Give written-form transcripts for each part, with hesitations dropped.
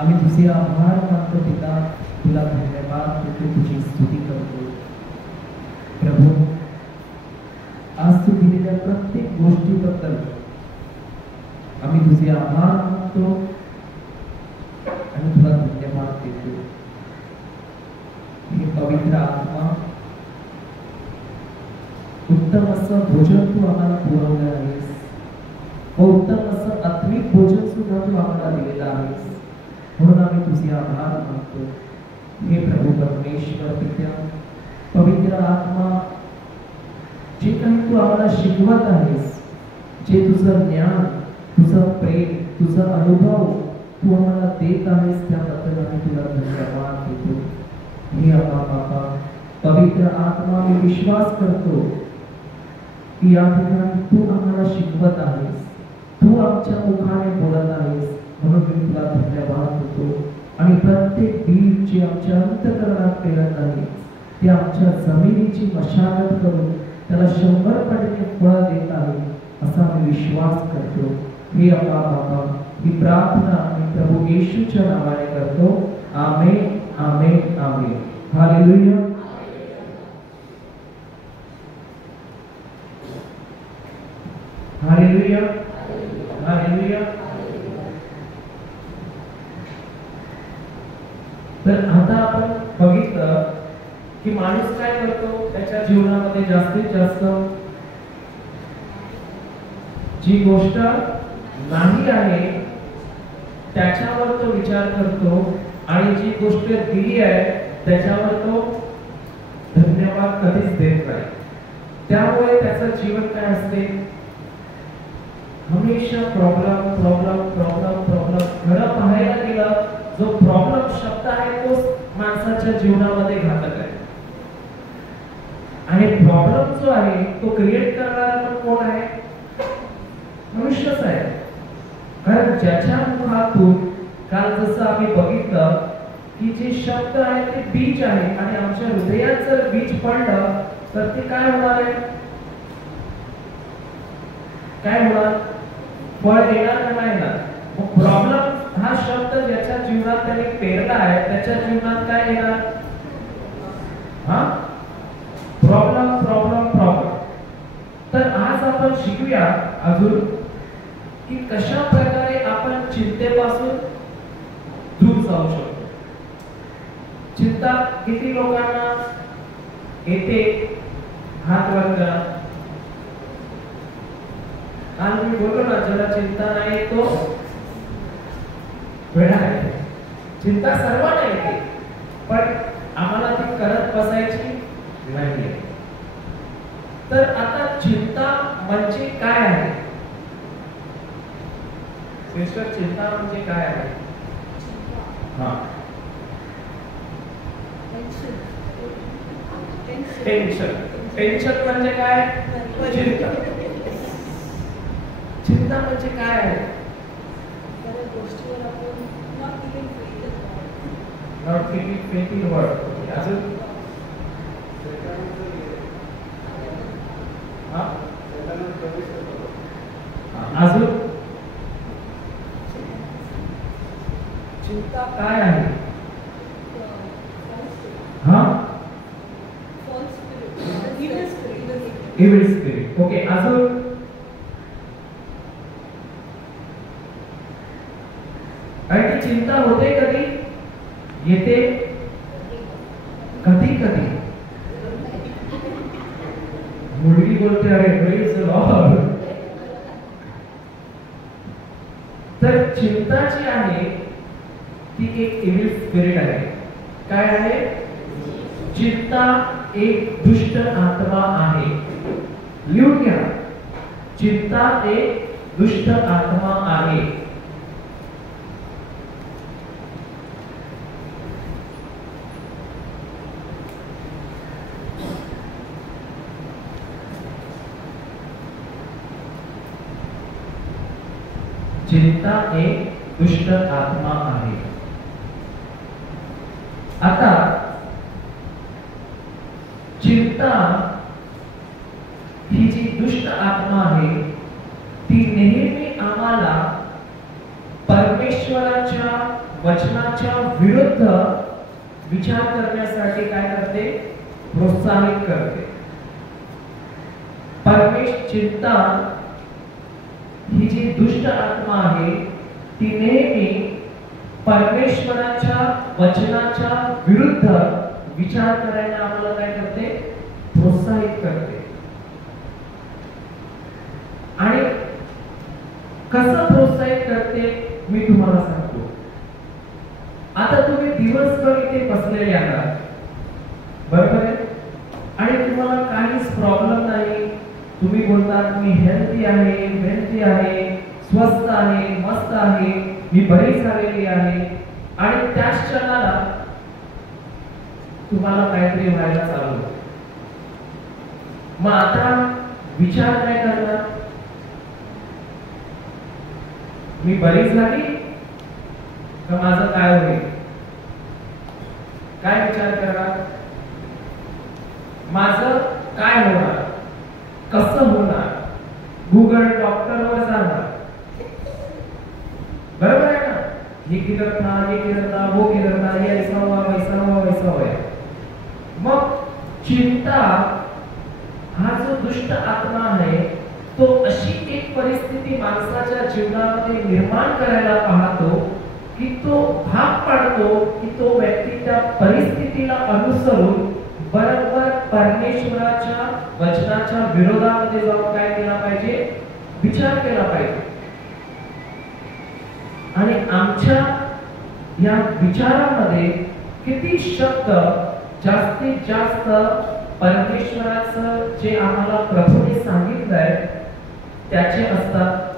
आम्ही तुझे आभार मानतो पिता, तुला धन्यवाद देतो, तुझी स्तुती करतो प्रभू। आज तू दिलेल्या प्रत्येक गोष्टीबद्दल आम्ही तुझे आभार मानतो आणि तुला धन्यवाद देतो। हे पवित्र आत्मा, उत्तम असं भोजन तू आम्हाला पुरवलं आहेस, उत्तम असं आत्मिक भोजन सुद्धा तू आम्हाला दिलेलं आहेस, म्हणून आम्ही तुझे आभार मानतो। हे प्रभू परमेश्वर पित्या, पवित्र आत्मा, जे काही तू आम्हाला शिकवत आहेस, जे तुझं ज्ञान, तुझं प्रेम, तुझा अनुभव तू आम्हाला देत आहेस, त्याबद्दल आम्ही तुला धन्यवाद देतो। हे आम्हा बाबा, पवित्र आत्मा, मी विश्वास करतो की या ठिकाणी तू आम्हाला शिकवत आहेस, तू आमच्या मुखाने बोलत आहेस, म्हणून मी तुला धन्यवाद देतो। आणि प्रत्येक बीज जे आमच्या अंतःकरणात पेरत आहे, ते आमच्या जमिनीची मशागत करून त्याला 100% फळ देत आहे, असा मी विश्वास करतो। हे आम्हा बाबा, ही प्रार्थना मी प्रभू येशूच्या नावाने करतो। आमेन, आमेन, आमेन। हालेलुया। Hallelujah, hallelujah. तर आता आपण बघितलं की माणूस काय करतो, त्याच्या जीवनामध्ये जास्तीत जास्त जी गोष्ट नाही आहे त्याच्यावर तो विचार करतो, आणि जी गोष्ट दिली आहे त्याच्यावर तो धन्यवाद कधीच देत नाही। त्यामुळे त्याचं जीवन काय असते, हमेशा प्रॉब्लेम प्रॉब्लेम प्रॉब्लेम प्रॉब्लेम। खरं पाहायला गेलं, जो प्रॉब्लेम शब्द आहे तो माणसाच्या जीवनामध्ये घातक आहे, आणि प्रॉब्लेम जो आहे तो क्रिएट करणारा पण कोण आहे, मनुष्यच आहे। कारण ज्याच्या मुखातून, काल जसं आम्ही बघितलं की जे शब्द आहे ते बीज आहे, आणि आमच्या हृदयात जर बीज पडलं तर ते काय होणार आहे, काय होणार, फळ येणार का नाही येणार। मग प्रॉब्लेम हा शब्द ज्याच्या जीवनात त्याने पेरला आहे, त्याच्या जीवनात काय येणार, हा प्रॉब्लेम प्रॉब्लेम प्रॉब्लेम। तर आज आपण शिकूया अजून की कशा प्रकारे आपण चिंतेपासून दूर जाऊ शकतो। चिंता किती लोकांना येते, हात वर करा। आज मी बोललो ना, ज्याला चिंता नाही तो वेडा आहे। चिंता सर्वांना येते, पण आम्हाला ती करत बसायची नाहीये। तर आता चिंता म्हणजे काय आहे, सिस्टर, चिंता म्हणजे काय आहे? हा, टेन्शन। टेन्शन म्हणजे काय, चिंता। चिंता म्हणजे काय आहे, not feeling faith in word. अजून अजून चिंता काय आहे, हा, इव्हिल स्पिरिट। ओके, अजून आणि चिंता होते कधी, येते कधी कधी। मुलगी बोलते, अरे प्रेज द लॉर्ड। तर चिंता जी आहे ती एक इव्हिल स्पिरिट आहे। काय आहे, चिंता एक दुष्ट आत्मा आहे। लिहून घ्या, चिंता एक दुष्ट आत्मा आहे। चिंता एक दुष्ट आत्मा आहे। आता चिंता ही जी दुष्ट आत्मा आहे ती नेहमी आम्हाला परमेश्वराच्या वचनाच्या विरुद्ध विचार करण्यासाठी काय करते? प्रोत्साहित करते. परमेश चिंता ही जी दुष्ट आत्मा आहे ती नेहमी परमेश्वराच्या वचनाच्या विरुद्ध विचार करायला आम्हाला काय करते? प्रोत्साहित करते. आणि कसं प्रोत्साहित करते मी तुम्हाला सांगतो. आता तुम्ही दिवसभर इथे बसलेले आहात, बरोबर आहे, आणि तुम्हाला काहीच प्रॉब्लेम नाही. तुम्ही बोलतात मी हेल्दी आहे, वेल्थी आहे, स्वस्थ आहे, मस्त आहे, मी बरी झालेली आहे, आणि त्याच क्षणाला तुम्हाला काहीतरी व्हायला चालू होतं. मग आता विचार काय करणार? मी बरी झाली का माझं काय होईल? काय विचार करणार? माझं काय होणार, कसं होणार? गूगल डॉक्टरवर जाणार, बरोबर आहे ना? ये किधर था, ये किधर था, वो किधर था, ये ऐसा हुआ, वैसा हुआ, वैसा हुआ. मग चिंता हा जो दुष्ट आत्मा आहे तो अशी एक परिस्थिती माणसाच्या जीवनामध्ये निर्माण करायला पाहतो की तो भाग पाडतो की तो व्यक्ती त्या परिस्थितीला अनुसरून बरोबर परमेश्वराच्या वचनाच्या विरोधामध्ये जाऊन काय केला पाहिजे? विचार केला पाहिजे. आणि आमच्या या विचारामध्ये किती शब्द जास्तीत जास्त परमेश्वराचं जे आम्हाला प्रभूने सांगितलंय त्याचे असतात,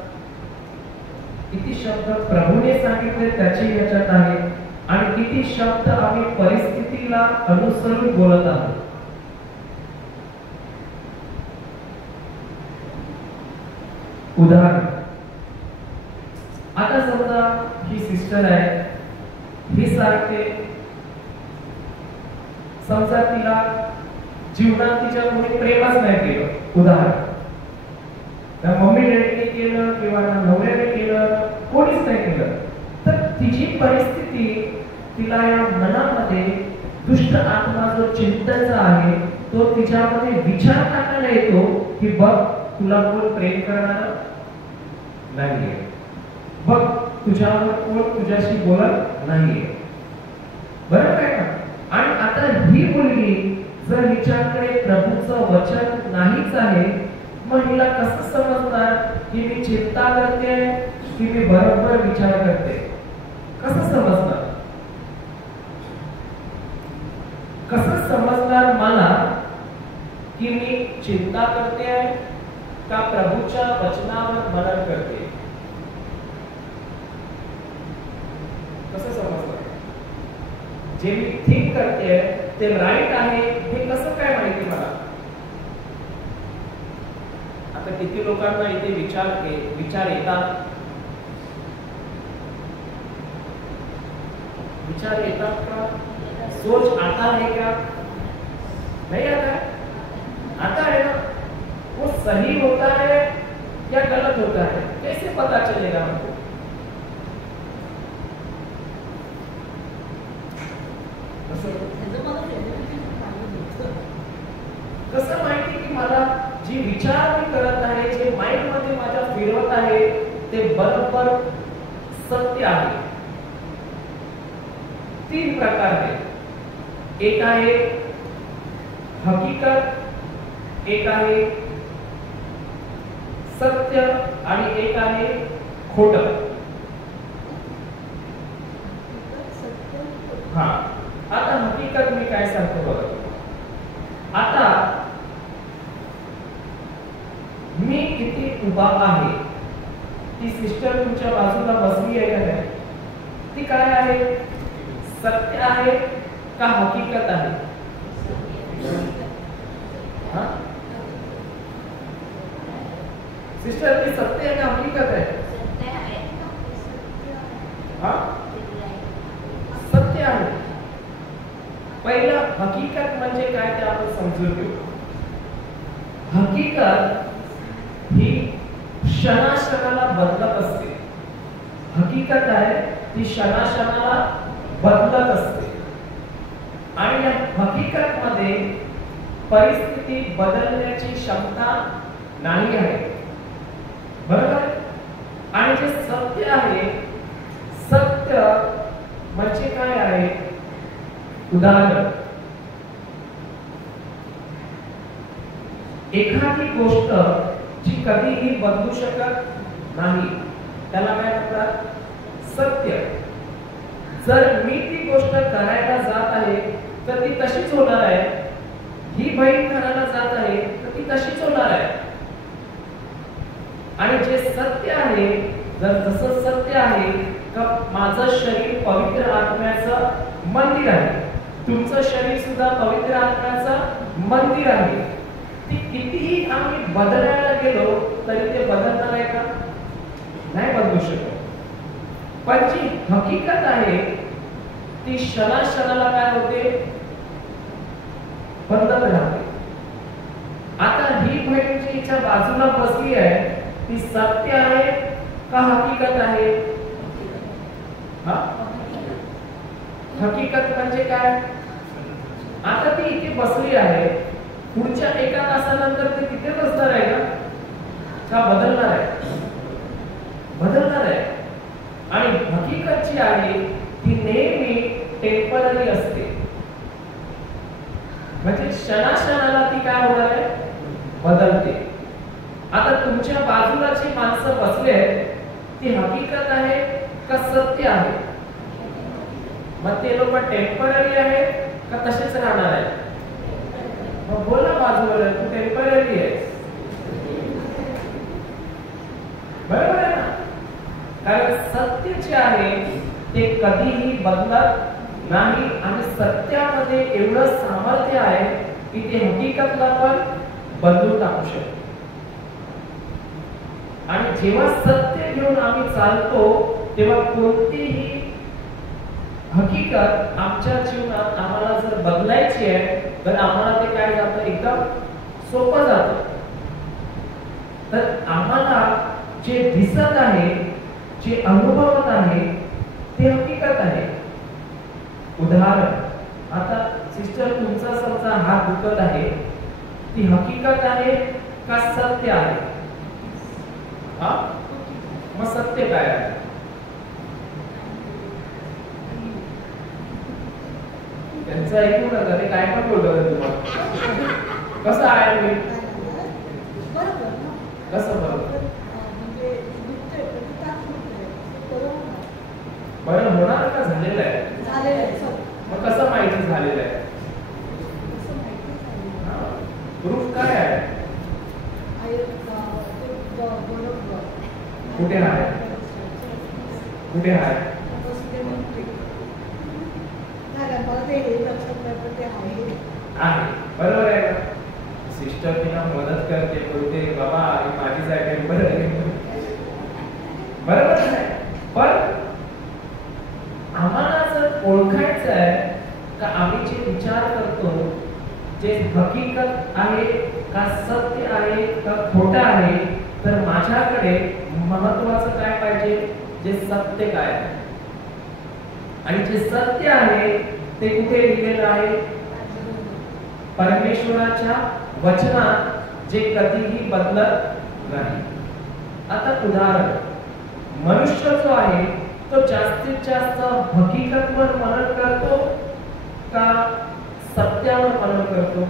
किती शब्द प्रभूने सांगितले त्याचे याच्यात आहेत, आणि किती शब्द आम्ही परिस्थितीला अनुसरून बोलत आहोत. उदाहरण, आता समजा ही सिस्टर आहे, ही सांगते समजा तिला जीवनात तिच्या कोणी प्रेमच नाही केलं, उदाहरण, ना मम्मी डॅडीने केलं किंवा नवऱ्याने केलं, कोणीच नाही केलं, तर तिची परिस्थिती तिला या मनामध्ये दुष्ट आत्मा जो चिंतेचा आहे तो तिच्यामध्ये विचार टाकायला येतो की बघ तुला कोण प्रेम करणार नाहीये, बघ तुझ्यावर कोण तुझ्याशी बोलत नाहीये, बरोबर आहे ना? आणि आता ही मुलगी जर हिच्याकडे प्रभूचं वचन नाहीच आहे, मग हिला कसं समजणार की मी चिंता करते की मी बरोबर विचार करते? कसं समजणार? कसं समजणार मला की मी चिंता करते का प्रभूच्या वचनावर मनन करते? कसं समजणार? जे मी थिंक करते ते राईट आहे हे कसं काय माहिती मला? आता किती लोकांना इथे विचार येतात? विचार येतात का? सोच आता है क्या? नहीं आता है? आता है ना? वो सही होता है या गलत होता है? कैसे पता चलेगा हमको? कसं माहिती की मला जी विचार मी करत आहे, जे माइंड मध्ये माझ्या फिरवत आहे ते बरोबर सत्य आहे? तीन प्रकार आहेत. एक आहे हकीकत, एक आहे सत्य आणि एक आहे खोटं. हा, आता हकीकत मी काय सांगतो बघा. आता मी किती उभा आहे, ती सिस्टर तुमच्या बाजूला बसली आहे का नाही, ती काय आहे? सत्य आहे का हकीकत आहे? हा सिस्टर, ती सत्य आहे का हकीकत आहे? हा सत्य आहे. पहिला हकीकत म्हणजे काय ते आपण समजून घेऊ. हकीकत ही क्षणाक्षणाला बदलत असते. हकीकत आहे ती क्षणाक्षणाला बदलत असते आणि या हकीकत मध्ये परिस्थिती बदलण्याची क्षमता नाही आहे, बरोबर? आणि जे सत्य आहे, सत्य म्हणजे काय आहे? उदाहरण, एखादी गोष्ट जी कधीही बदलू शकत नाही त्याला काय म्हणतात? सत्य. जर मी ती गोष्ट करायला जात आहे तर ती तशीच होणार आहे, ही बहीण करायला जात आहे तर ती तशीच होणार आहे. आणि जे सत्य आहे, जर जसं सत्य आहे का माझं शरीर पवित्र आत्म्याचं मंदिर आहे, तुमचं शरीर सुद्धा पवित्र आत्म्याचं मंदिर आहे, ती कितीही आम्ही बदलायला गेलो तरी ते बदलणार आहे का? नाही बदलू शकत. पण जी हकीकत आहे ती क्षणाक्षणाला काय होते? बदलत राहते. आता ही बहीण जी हिच्या बाजूला बसली आहे ती सत्य आहे का हकीकत आहे? हा, हकीकत म्हणजे काय? आता ती इथे बसली आहे, पुढच्या एका तासानंतर ती तिथे बसणार आहे का बदलणार आहे? बदलणार आहे. आणि हकीकत जी आहे ती नेहमी टेम्पररी असते, म्हणजे क्षणाक्षणाला ती काय होणार आहे? बदलते. आता तुमच्या बाजूला जी माणसं बसले ती हकीकत आहे का सत्य आहे? मग ते लोक टेम्पररी आहे का तसेच राहणार आहे? मग बोला बाजूला, तू टेम्पररी आहे, बरोबर आहे ना? कारण सत्य जे आहे ते कधीही बदलत नाही आणि सत्यामध्ये एवढं सामर्थ्य आहे की ते हकीकतला पण बदलून टाकू शकते. आणि जेव्हा सत्य घेऊन आम्ही चालतो तेव्हा कोणतीही हकीकत आमच्या जीवनात आम्हाला जर बदलायची आहे तर आम्हाला ते काय जातं? एकदम सोपं जातं. तर आम्हाला जे दिसत आहे, जे अनुभवत आहे ते हकीकत आहे. उदाहरण, आता सिस्टर तुमचा समजा हात दुखत आहे, ती हकीकत आहे का सत्य आहे? हा, मग सत्य काय आहे? त्यांचं ऐकू नका, ते काय पण बोलतात तुम्हाला. कसं आहे मी? कसं बरोबर? बरं होणार का झालेलं आहे? मग कसं माहिती झालेलं आहे? प्रूफ काय आहे? कुठे आहे? कुठे आहे? बरोबर आहे का? सिस्टर तिला मदत करते, बोलते बाबा ही माझी जागा आहे, बरोबर आहे. पण आम्हाला जर ओळखायचं आहे का आम्ही जे विचार करतो जे हकीकत आहे का सत्य आहे का खोटं आहे, तर माझ्याकडे महत्वाचं काय पाहिजे? जे सत्य काय आहे. आणि जे सत्य आहे ते कुठे लिहिलेलं आहे? परमेश्वराच्या वचनात, जे कधीही बदलत नाही. आता उदाहरण, मनुष्य जो आहे तो जास्तीत जास्त हकीकतवर मनन करतो का सत्यावर मनन करतो?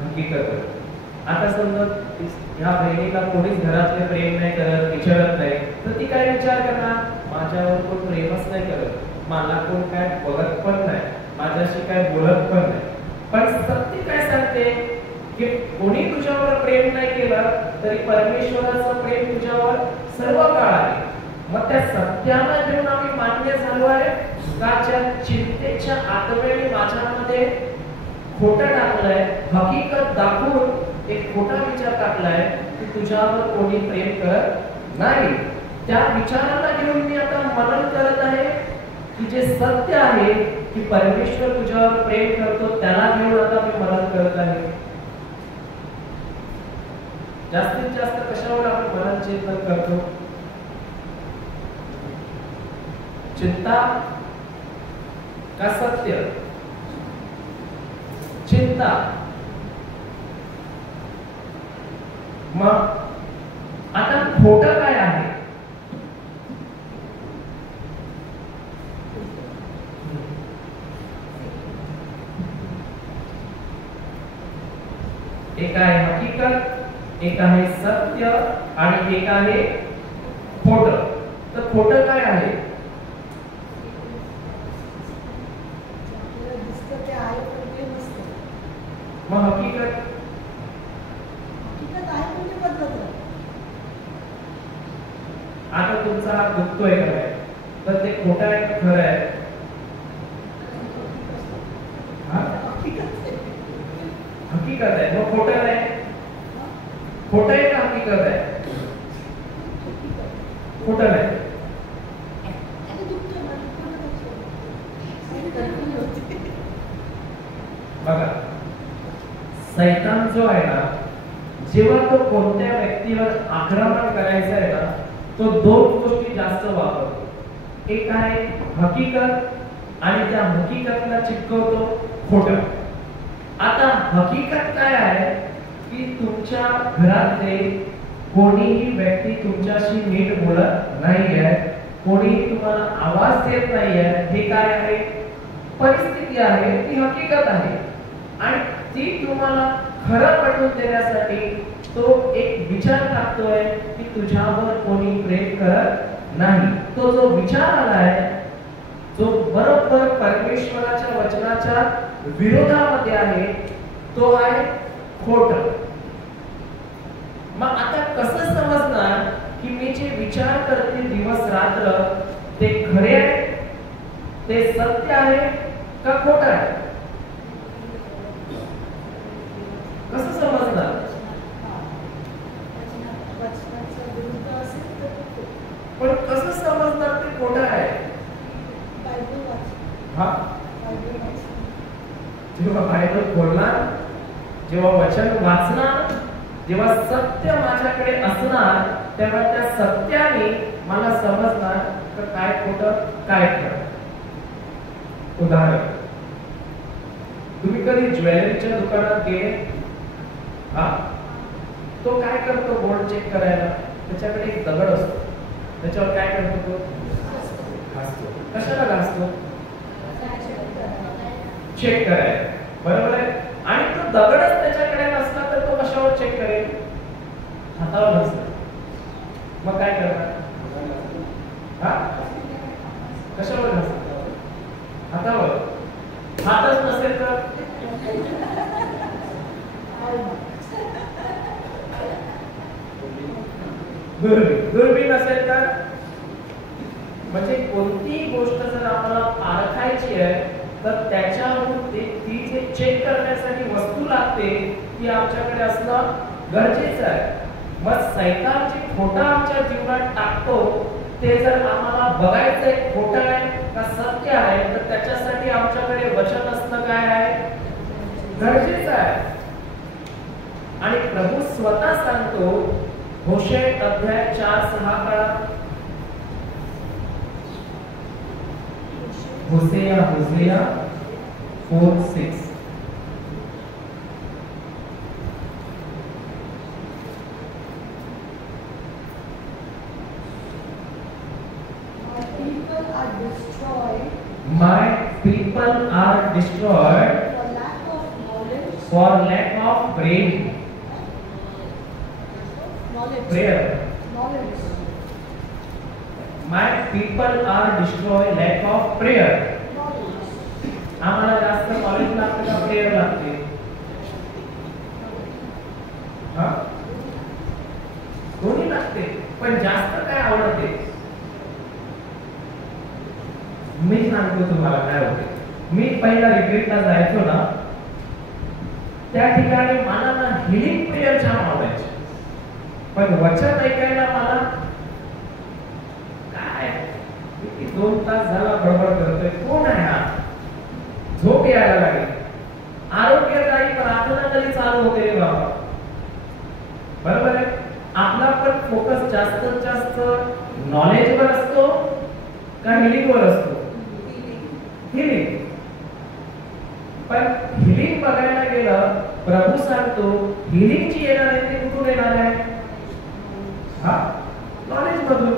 हकीकत. आता समजा ह्या बहिणीला कोणीच घरातले प्रेम नाही करत, विचारत नाही, तर ती काय विचार करणार? माझ्यावर कोण प्रेमच नाही करत, मला कोण काय बघत पण नाही, माझ्याशी काय बोलत पण नाही. पण सत्य काय सांगते की कोणी तुझ्यावर प्रेम नाही केलं तरी परमेश्वराचं प्रेम तुझ्यावर सर्व काळ आहे. मग त्या सत्याला घेऊन आम्ही मान्य झालो आहे का ज्या चिंतेच्या आत्म्याने माझ्यामध्ये खोटं टाकलंय, हकीकत दाखवून एक खोटा विचार टाकलाय की तुझ्यावर कोणी प्रेम करत नाही, त्या विचाराला घेऊन मी आता मनन करत आहे की जे सत्य आहे की परमेश्वर तुझ्यावर प्रेम करतो त्याला घेऊन आता मी मनन करत आहे. जास्तीत जास्त कशावर आपण मनन चिंतन करतो? चिंता का सत्य? चिंता. मग आता खोटं काय आहे? एक आहे हकीकत, एक आहे सत्य आणि एक आहे खोटं. तर खोटं काय आहे? मग हकीकत आता तुमचा हात दुखतोय काय, तर ते खोटं आहे का खरं आहे? हकीकत आहे. मग खोटं आहे? खोटं आहे का हकीकत आहे? खोटं आहे. बघा, शैतान जो आहे ना, जेव्हा तो कोणत्या व्यक्तीवर आक्रमण करायचा आहे ना, तो दोन गोष्टी जास्त वापरतो. एक आहे हकीकत आणि त्या हकीकतला चिटकवतो खोटं. आता हकीकत काय आहे की तुमच्या घरातले कोणीही व्यक्ती तुमच्याशी नीट बोलत नाहीये, कोणीही तुम्हाला आवाज देत नाहीये. हे काय आहे? परिस्थिती आहे, ती हकीकत आहे. आणि ती तुम्हाला खरं पटवून देण्यासाठी तो एक विचार टाकतोय की तुझ्यावर कोणी प्रेम करत नाही. तो जो विचार आलाय, जो बरोबर परमेश्वराच्या वचनाच्या विरोधामध्ये आहे, तो आहे खोटं. मग आता कसं समजणार की मी जे विचार करते दिवस रात्र ते खरे आहे, ते सत्य आहे का खोटं आहे? कसं समजणार? पण कसं समजणार ते खोटं आहे? हा, जेव्हा बायबल बोलणार, जेव्हा वचन वाचणार, जेव्हा सत्य माझ्याकडे असणार, तेव्हा त्या सत्याने मला समजणार की काय खोटं काय खरं. उदाहरण, तुम्ही कधी ज्वेलरीच्या दुकानात गेले? हा, तो काय करतो गोल्ड चेक करायला? त्याच्याकडे एक दगड असतो, त्याच्यावर काय करतो तो? घासतो. कशाला घासतो? चेक करायला, बरोबर आहे. आणि तो दगडच त्याच्याकडे नसला तर तो कशावर चेक करेल? हातावर घासतो. मग काय करणार? हा, कशावर घासतो? हातावर. हातच नसेल तर दुर्बीण असेल तर, म्हणजे कोणतीही गोष्ट जर आम्हाला पारखायची आहे तर त्याच्यावरून ती जे चेक करण्यासाठी वस्तू लागते ती आमच्याकडे असणं गरजेचं आहे. मग शैतान जे खोटं आमच्या जीवनात टाकतो ते जर आम्हाला बघायचंय खोटं आहे का सत्य आहे, तर त्याच्यासाठी आमच्याकडे वचन असणं काय आहे? गरजेचं आहे. आणि प्रभू स्वतः सांगतो, होशे अध्याय 4:6 काळा. होसेया 4:6. My people are destroyed for lack of prayer. My people are destroyed lack of prayer. आम्हाला जास्त नॉलेज लागते का प्रेयर लागते? हा, दोन्ही लागते, पण जास्त काय आवडते? मी सांगतो तुम्हाला काय होते. मी पहिला रिट्रीटला जायचो ना, त्या ठिकाणी मला ना हिलिंग प्रेयर छान आवडायचे, पण वचन ऐकायला मला काय 2 तास झाला बडबड करतोय, कोण आहे हा? झोप यायला लागली. आरोग्यदायी प्रार्थना तरी चालू होते रे बाबा, बरोबर आहे. आपला पण फोकस जास्तीत जास्त नॉलेजवर असतो का हिलिंगवर असतो? हिलिंग. पण हिलिंग बघायला गेलं, प्रभू सांगतो हिलिंग जी येणार आहे ते कुठून येणार आहे? हा, नॉलेज मधून.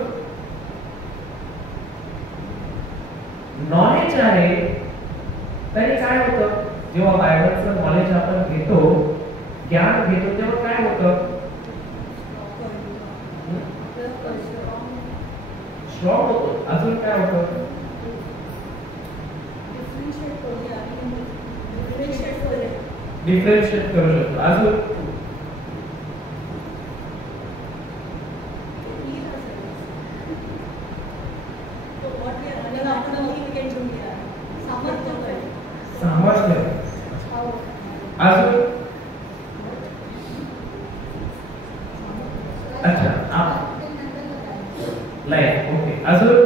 नॉलेज आहे तरी काय होतं, जेव्हा बायबलचं नॉलेज आपण घेतो, ज्ञान घेतो, तेव्हा काय होतं? स्ट्रॉंग होतो. अजून काय होतं? डिफरेंशिएट करू शकतो. अजून समजलं. अजून अच्छा, लाईफ. ओके. अजून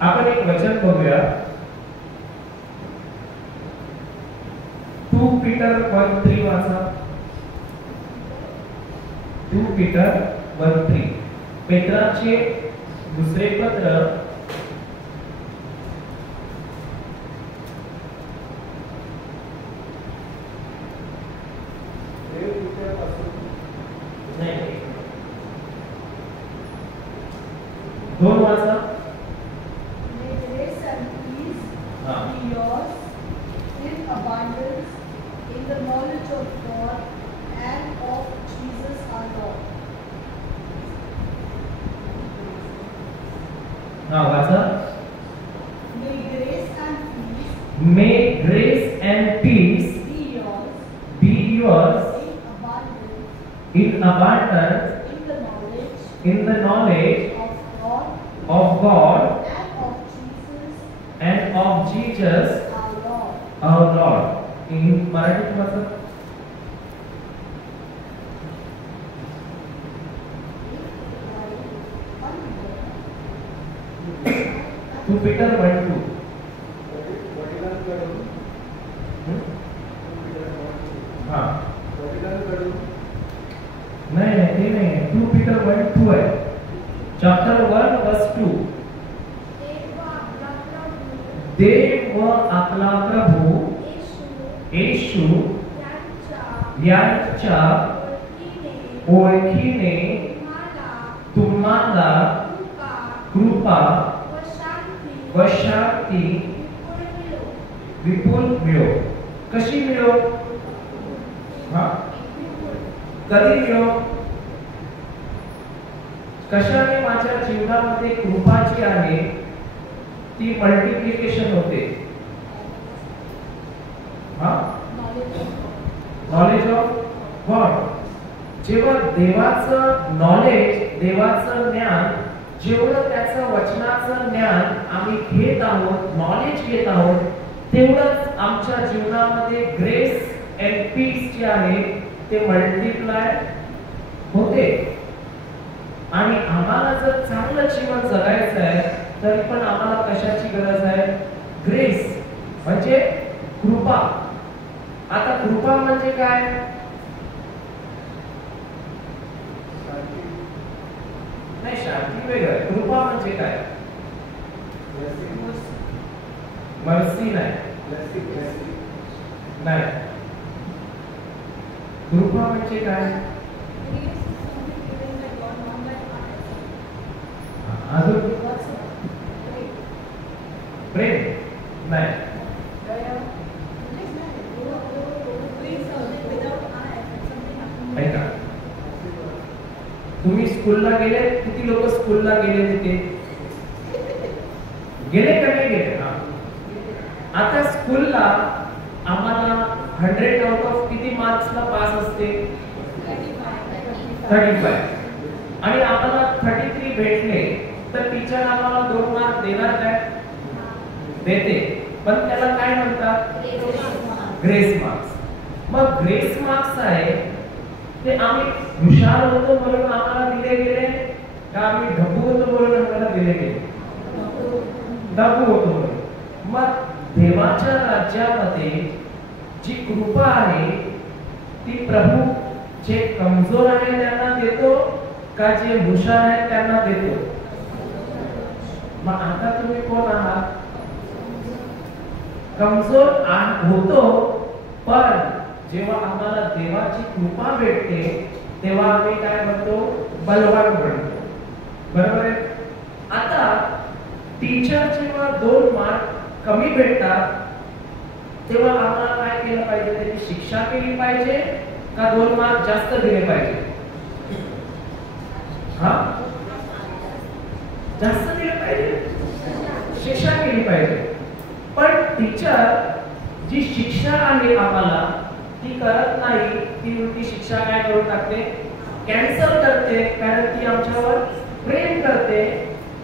आपण एक वचन बघूया, 2 पीटर 1:3 वाचा. 2 पीटर 1:3 पेत्राचे दुसरे पत्र दोन वाचा. May grace and peace be yours in abundance in the knowledge of God and of Jesus our Lord. In Marathi वाचा. 2 Peter 1:2. नहीं ते नहीं है. 2 Peter 1:2 है. चैप्टर 1 वर्स 2. देव व आपला प्रभू येशू यांच्या ओळखीने तुम्हाला कृपा व शांती विपुल मिळो. कशी मिळो? कधी मिळो? कशाने माझ्या जीवनामध्ये कृपा जी आहे ती मल्टिप्लिकेशन होते. Knowledge of God. जेव्हा देवाचं नॉलेज, देवाचं ज्ञान, जेवढं त्याचं वचनाचं ज्ञान आम्ही घेत आहोत, नॉलेज घेत आहोत, तेवढंच आमच्या जीवनामध्ये ग्रेस अँड पीस जे आहे ते मल्टिप्लाय होते. आणि आम्हाला जर चांगलं जीवन जगायचं आहे तरी पण आम्हाला कशाची गरज आहे? ग्रेस म्हणजे कृपा. आता कृपा म्हणजे काय? नाही, शांती वेगळं. कृपा म्हणजे काय? मर्सी नाही. नाही. कृपा म्हणजे काय? अजून प्रेम नाही. ऐका, तुम्ही स्कूलला गेले, किती लोक स्कूलला गेले तिथे? गेले का नाही गेले? आता स्कूलला आम्हाला 100 आउट ऑफ किती मार्क्सला पास असते? 35. आणि आम्हाला 33 भेटले तर टीचर आम्हाला 2 मार्क देणार काय? देते. पण त्याला काय म्हणतात? Grace marks. मग ग्रेस मार्क्स आहे ते आम्ही हुशार होतो म्हणून आम्हाला दिले गेले का आम्ही ढबू होतो म्हणून आम्हाला दिले गेले? ढबू होतो म्हणून. मग देवाच्या राज्यामध्ये जी कृपा आहे ती प्रभू जे कमजोर आहे त्यांना देतो का जे हुशार आहे त्यांना देतो? मग आता तुम्ही कोण आहात? कमजोर होतो, पण जेव्हा आम्हाला देवाची कृपा भेटते तेव्हा आम्ही काय म्हणतो? बलवान बनतो. बरोबर आहे? आता टीचर जेव्हा 2 मार्क कमी भेटतात तेव्हा आम्हाला काय केलं पाहिजे? त्याची शिक्षा केली पाहिजे का 2 मार्क जास्त दिले पाहिजे? हा, जास्त दिले पाहिजे, शिक्षा केली पाहिजे. पण टीचर जी शिक्षा आहे आम्हाला ती करत नाही, ती उलटी शिक्षा काय करून टाकते? कॅन्सल करते. कारण ती आमच्यावर प्रेम करते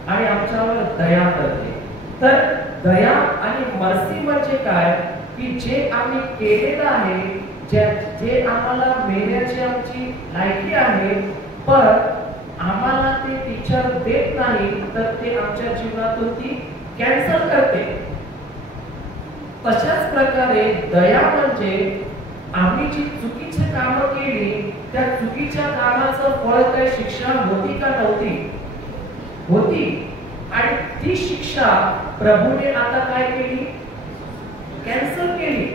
आणि आमच्यावर दया करते. तर दया आणि मर्सी म्हणजे काय की जे आम्ही केलेलं आहे, जे आम्हाला मिळण्याची आमची लायकी आहे, पण आम्हाला ते टीचर देत नाही, तर ते आमच्या जीवनातून ती कॅन्सल करते. तशाच प्रकारे दया म्हणजे आम्ही जी चुकीची कामं केली त्या चुकीच्या कामाचं फळ काय शिक्षा होती का नव्हती? होती. आणि ती शिक्षा प्रभूने आता काय केली? कॅन्सल केली,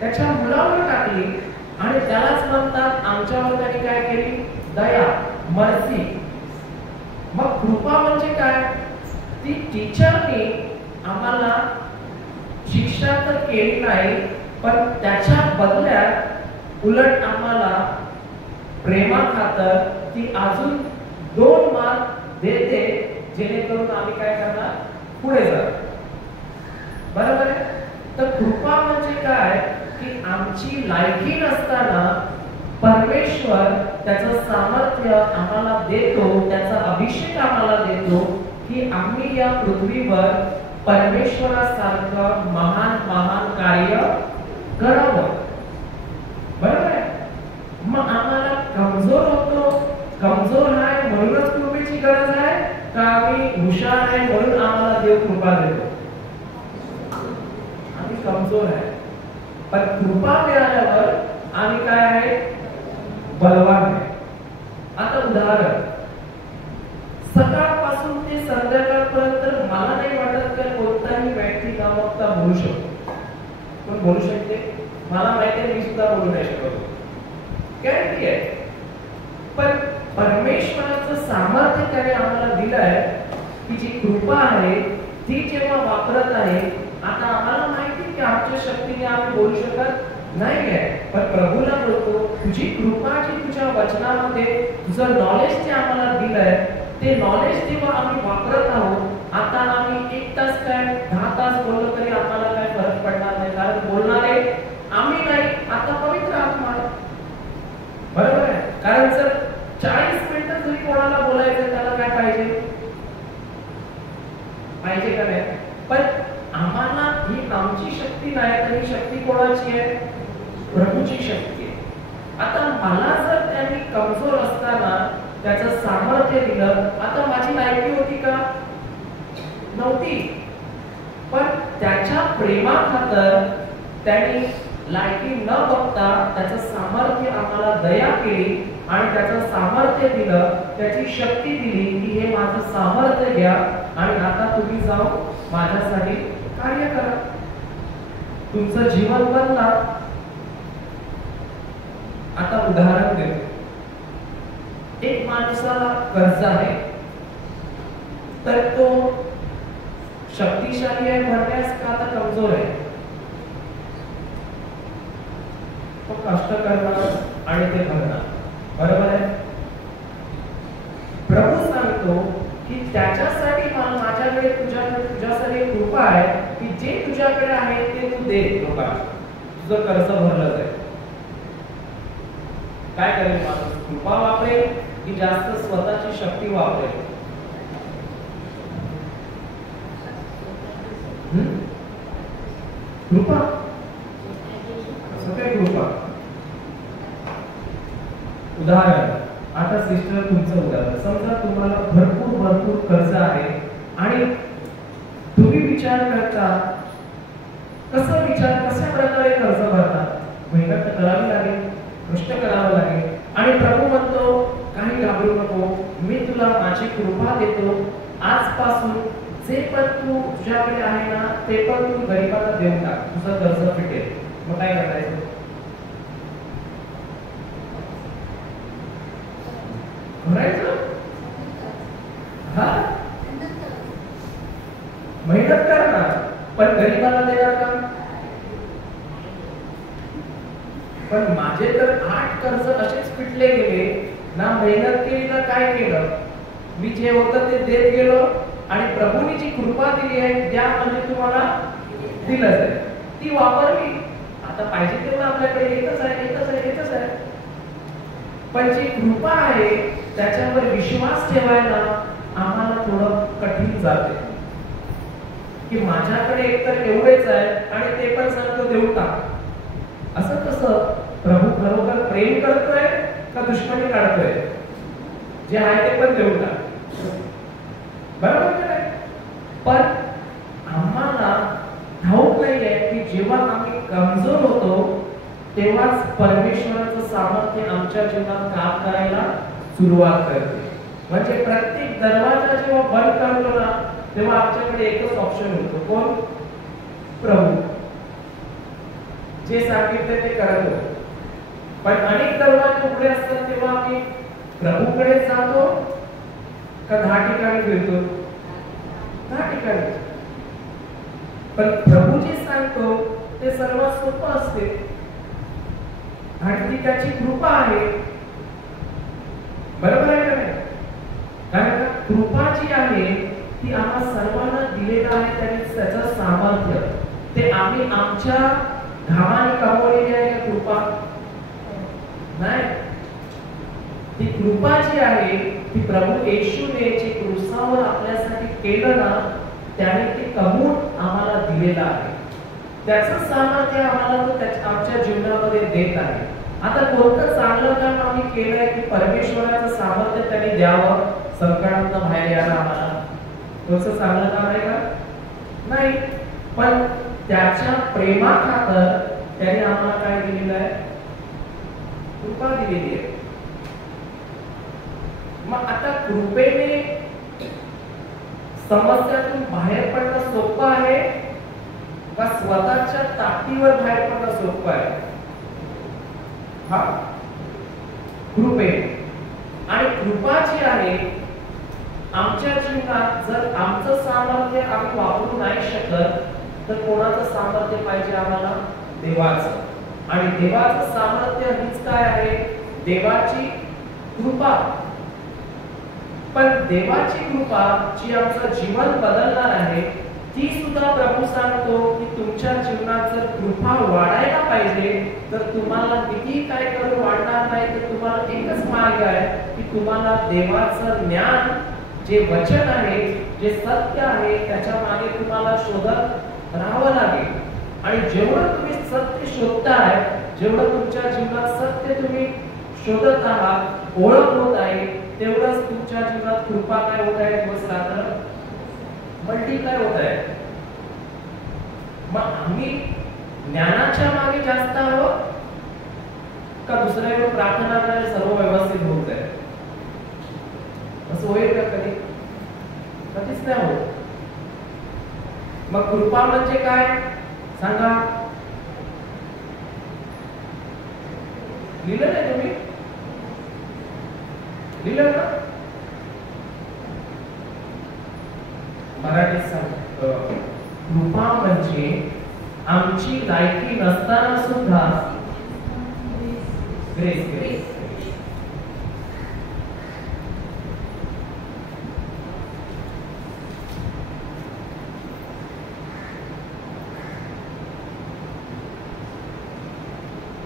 त्याच्या मुलावर टाकली. आणि त्यालाच म्हणतात आमच्यावर त्यांनी काय केली? दया, मर्सी. मग कृपा म्हणजे काय? ती टीचरने आम्हाला शिक्षा तर केली नाही, पण त्याच्या बदल्यात उलट आम्हाला प्रेमाखातर ती अजून 2 मार्क देते, जेणेकरून आम्ही काय करणार? पुढे जाणार. बरोबर आहे? तर कृपा म्हणजे काय की आमची लायकी नसताना परमेश्वर त्याचं सामर्थ्य आम्हाला देतो, त्याचा अभिषेक आम्हाला देतो की आम्ही या पृथ्वीवर परमेश्वरासारखं महान महान कार्य करावं. बरोबर आहे? मग आम्हाला कमजोर होतो, कमजोर आहे म्हणूनच कृपेची गरज आहे का आम्ही हुशार आहे म्हणून आम्हाला देव कृपा देतो? आम्ही कमजोर आहे, पण कृपा मिळाल्यावर आम्ही काय आहे? बलवान आहे. आता उदाहरण, सकाळपासून ते संध्याकाळपर्यंत मला नाही वाटत की कोणताही व्यक्ती कामकता बोलू शकतो. पण बोलू शकते? मला माहिती आहे मी सुद्धा बोलू नाही शकतो, गॅरंटी आहे. पण परमेश्वराचं सामर्थ्य त्याने आम्हाला दिलं आहे की जी कृपा आहे ती जेव्हा वापरत आहे. आता आम्हाला माहिती की आमच्या शक्तीने आम्ही बोलू शकत नाही आहे, पण प्रभूला बोलतो तुझी कृपा जी तुझ्या वचनामध्ये तुझं नॉलेज जे आम्हाला दिलंय ते नॉलेज जेव्हा आम्ही वापरत आहोत. आता आम्ही 1 तास काय 10 तास बोललो तरी आम्हाला काय फरक पडणार नाही, कारण बोलणारे आम्ही नाही, आता पवित्र आत्मा. बरोबर आहे? कारण जर 40 मिनिटं जरी कोणाला बोलायचं त्याला काय पाहिजे? पाहिजे का नाही? पण आम्हाला ही आमची शक्ती नाही, तर ही शक्ती कोणाची आहे? प्रभूची शक्ती आहे. आता मला जर त्यांनी कमजोर असताना त्याचं सामर्थ्य दिलं, आता माझी लायकी होती का? नव्हती. पण त्याच्या प्रेमाखातर त्यांनी लायकी न बघता त्याचं सामर्थ्य आम्हाला दया केली आणि त्याचं सामर्थ्य दिलं, त्याची शक्ती दिली की हे माझं सामर्थ्य घ्या आणि आता तुम्ही जाऊ माझ्यासाठी कार्य करा. तुमचं जीवन बदला. आता उदाहरण देतो. एक माणसाला कर्ज आहे, तर तो शक्तिशाली आहे भरण्यास का आता कमजोर आहे? तो कष्ट करणार आणि ते भरणार. बरोबर आहे? प्रभू सांगतो की त्याच्यासाठी माझ्याकडे तुझ्यासाठी कृपा आहे की जे तुझ्याकडे आहे ते तू दे लोकांना, तुझं कर्ज भरलं जाईल. काय करेल माणूस? कृपा वापरेल की जास्त स्वतःची शक्ती वापरेल? कृपा. सगळे कृपा. उदाहरण, आता सिस्टर तुमचं उदाहरण समजा, तुम्हाला भरपूर कर्ज आहे आणि तुम्ही विचार करता कशा प्रकारे कर्ज भरता? मेहनत करावी लागेल, कष्ट करावं लागेल. आणि प्रभू म्हणतो काही घाबरू नको, मी तुला माझी कृपा देतो. आजपासून जे पण तू तुझ्याकडे आहे ना ते पण तू गरिबांना देऊन टाक, तुझं कर्ज फिटेल. मग काय करायचं? करायचं हा मेहनत करणार पण गरिबाला देणार का? पण माझे तर 8 कर्ज असेच फिटले गेले ना, मेहनत केली ना काय केलं. मी जे होतं ते देत गेलो आणि प्रभूंनी जी कृपा दिली आहे त्या म्हणजे तुम्हाला दिलं आहे ती वापरली. आता पाहिजे तेवढं आपल्याकडे येतच आहे. पण जी कृपा आहे त्याच्यावर विश्वास ठेवायला आम्हाला थोडं कठीण जाते की माझ्याकडे एकतर एवढेच आहे आणि ते पण सांगतो देऊन टाक. असं कसं? प्रभू खरोखर प्रेम करतोय का दुश्मनी काढतोय? जे आहे ते पण देऊन टाक. बरोबर की नाही? पण आम्हाला ठाऊक नाहीये की जेव्हा आम्ही कमजोर होतो तेव्हाच परमेश्वराचं सामर्थ्य आमच्या जीवनात काम करायला सुरुवात करते. म्हणजे प्रत्येक दरवाजा जेव्हा बंद करतो ना तेव्हा आमच्याकडे एकच ऑप्शन होतो. कोण? प्रभू. जे सांगितले ते करत होतो. पण अनेक दरवाजे उघडे असतात तेव्हा आम्ही प्रभूकडे जातो का 10 ठिकाणी फिरतो? 10 ठिकाणी. पण प्रभू जे सांगतो ते सर्वात सोपं असते आणि ती त्याची कृपा आहे. बरोबर आहे का नाही? कारण कृपा जी आहे ती आम्हा सर्वांना दिलेलं आहे. त्याचं सामर्थ्य ते आम्ही आमच्या घामाने कमवलेली आहे का कृपा? नाही. ती कृपा जी आहे ती प्रभू येशूने जे क्रूसावर आपल्यासाठी केलं ना त्याने ते कमवून आम्हाला दिलेलं आहे. त्याचं सामर्थ्य आम्हाला तो आमच्या जीवनामध्ये देत आहे. आता कोणतं चांगलं काम आम्ही केलंय की परमेश्वराचं सामर्थ्य त्याने द्यावं संकटातून बाहेर यायला आम्हाला? कोणतं चांगलं काम आहे का? नाही. पण त्याच्या प्रेमाखातर त्याने आम्हाला काय दिलेलं आहे? कृपा दिलेली आहे. मग आता कृपेने समस्यातून बाहेर पडणं सोपं आहे का स्वतःच्या ताकदीवर बाहेर पडणं सोपं आहे? हा कृपे. आणि कृपा जी आहे आमच्या जीवनात जर आमचं सामर्थ्य आम्ही वापरू नाही शकत तर कोणाचं सामर्थ्य पाहिजे आम्हाला? देवाचं. आणि देवाचं सामर्थ्य हीच काय आहे? देवाची कृपा. पण देवाची कृपा जी आमचं जीवन बदलणार आहे ती सुद्धा प्रभू सांगतो की तुमच्या जीवनात जर कृपा वाढायला पाहिजे तर तुम्हाला किती काय करून वाढणार नाही. तर तुम्हाला एकच मार्ग आहे की तुम्हाला देवाचं ज्ञान जे वचन आहे जे सत्य आहे त्याच्या मागे तुम्हाला शोधत राहावं लागेल. आणि जेवढं तुम्ही सत्य शोधताय जेवढं तुमच्या जीवनात सत्य तुम्ही शोधत आहात ओळख होत आहे तेवढंच तुमच्या जीवनात कृपा काय होत आहे? दिवस रात्र मल्टीप्लाय होत आहे. मग आम्ही ज्ञानाच्या मागे जास्त आहोत का दुसऱ्यावर प्रार्थना करायला सर्व व्यवस्थित होत आहे? असं होईल का कधी? कधीच नाही होत. मग कृपा म्हणजे काय सांगा? लिहिलं नाही तुम्ही? लिहिलं ना? मराठीत सांगतो. कृपा म्हणजे आमची लायकी नसताना सुद्धा ग्रेस.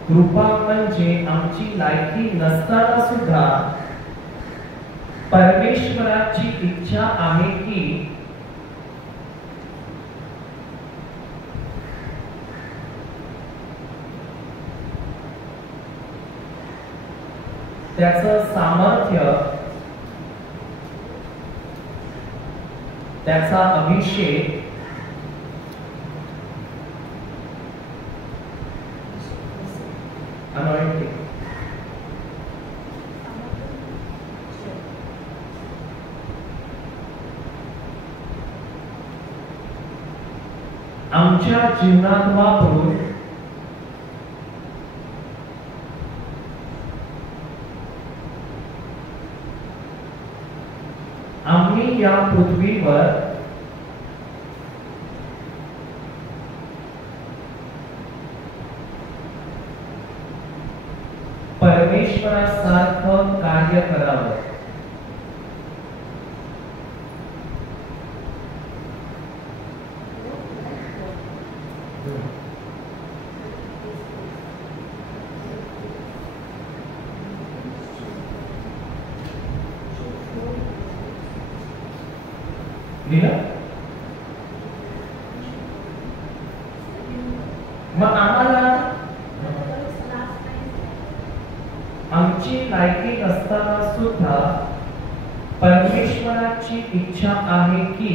कृपा म्हणजे आमची लायकी नसताना सुद्धा परमेश्वराची इच्छा आहे की त्याचं सामर्थ्य त्याचा अभिषेक anointing आमच्या जीवनात वापरून आम्ही या पृथ्वीवर परमेश्वरासारखं कार्य करावं. मग आम्हाला आमची लायकी नसताना सुद्धा परमेश्वराची इच्छा आहे की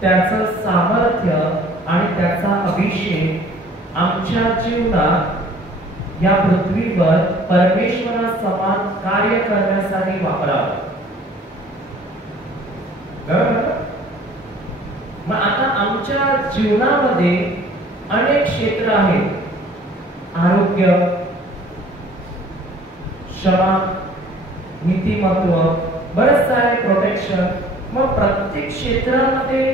त्याचं सामर्थ्य आणि त्याचा अभिषेक आमच्या जीवनात या पृथ्वीवर परमेश्वरासमान कार्य करण्यासाठी वापरावं. मग आता आमच्या जीवनामध्ये अनेक क्षेत्र आहेत. आरोग्य, क्षमा, नीतिमत्व, बरेच सारे प्रोटेक्शन. मग प्रत्येक क्षेत्रामध्ये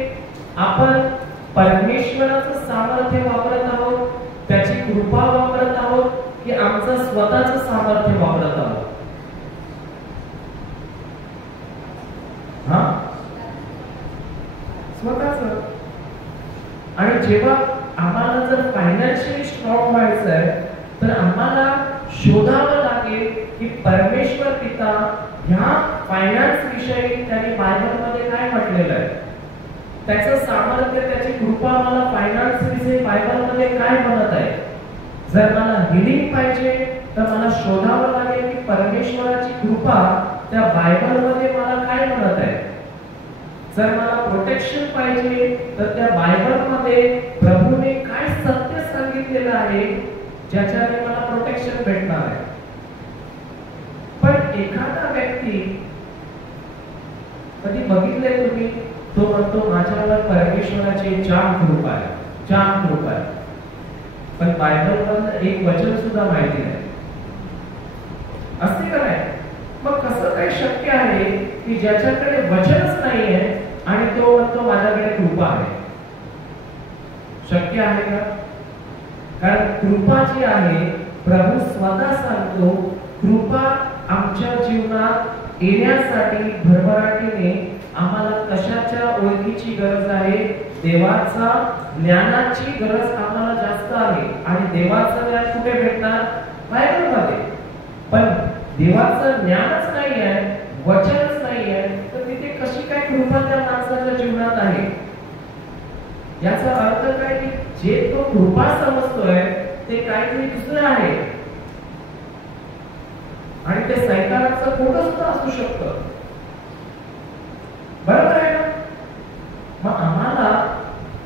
आपण परमेश्वराचं सामर्थ्य वापरत आहोत, त्याची कृपा वापरत आहोत की आमचं स्वतःचं सामर्थ्य वापरत आहोत? स्वतःच. आणि जेव्हा आम्हाला जर फायनान्शियली स्ट्रॉंग व्हायचं आहे तर आम्हाला शोधावं लागेल की परमेश्वर पिता ह्या फायनान्स विषयी त्यांनी बायबलमध्ये काय म्हटलेलं आहे, त्याचं सामर्थ्य, त्याची कृपा मला फायनान्स विषयी बायबलमध्ये काय म्हणत आहे. जर मला हिलिंग पाहिजे तर मला शोधावं लागेल की परमेश्वराची कृपा त्या बायबलमध्ये मला काय म्हणत आहे. जर मला प्रोटेक्शन पाहिजे तर त्या बायबलमध्ये प्रभूने काय सत्य सांगितलेलं आहे ज्याच्याने मला प्रोटेक्शन भेटणार आहे. पण एखादा व्यक्ती कधी बघितले तुम्ही, तो म्हणतो माझ्यावर परमेश्वराची जाम कृपा आहे, जाम कृपा आहे, पण बायबलमधलं एक वचन सुद्धा माहिती नाही. असे काय? मग कसं काय शक्य आहे की ज्याच्याकडे वचनच नाहीये आणि तो म्हणतो माझ्याकडे कृपा आहे? शक्य आहे का? कारण कृपा जी आहे, प्रभू स्वतः सांगतो, कृपा आमच्या जीवनात येण्यासाठी भरभराटीने आम्हाला कशाच्या ओळखीची गरज आहे? देवाचा ज्ञानाची गरज आम्हाला जास्त आहे. आणि देवाचं ज्ञान कुठे भेटणार? बायबलमध्ये. पण देवाचं ज्ञानच नाही आहे, वचनच नाही आहे, तर तिथे कशी काय कृपा त्या माणसाच्या जीवनात आहे? याचा अर्थ काय की जे तो कृपा समजतोय ते काहीतरी दुसरं आहे आणि ते सैतानाचं खोटं सुद्धा असू शकतं. बरोबर आहे ना? मग आम्हाला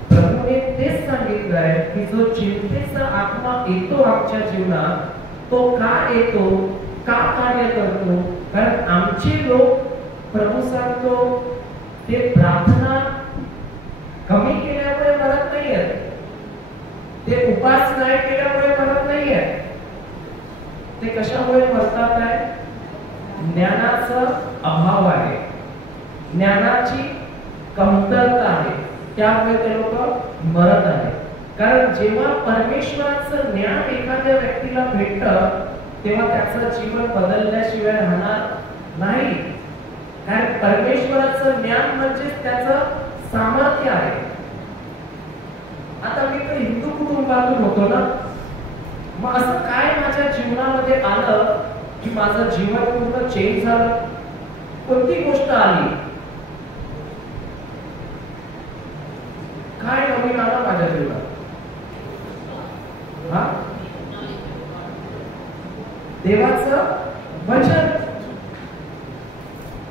प्रभूने तेच सांगितलंय की जो चिंतेचा आत्मा येतो आमच्या जीवनात, तो का येतो, का कार्य करतो? कारण आमचे लोक, प्रभू सांगतो, ते प्रार्थना कमी केल्यामुळे मरत नाहीयेत, ते उपास नाही केल्यामुळे मरत नाहीयेत. ते कशामुळे मरतात आहे? ज्ञानाचा अभाव आहे, ज्ञानाची कमतरता आहे, त्यामुळे ते लोक मरत आहेत. कारण जेव्हा परमेश्वराचं ज्ञान एखाद्या व्यक्तीला भेटतं तेव्हा त्याचं जीवन बदलल्याशिवाय राहणार नाही. कारण परमेश्वराचं ज्ञान म्हणजे त्याचं सामर्थ्य आहे. आता मी तर हिंदू कुटुंबातून होतो ना, मग असं काय माझ्या जीवनामध्ये आलं की माझं जीवन पूर्ण चेंज झालं? कोणती गोष्ट आली? काय नवीन आलं माझ्या जीवनात? देवाचं वचन.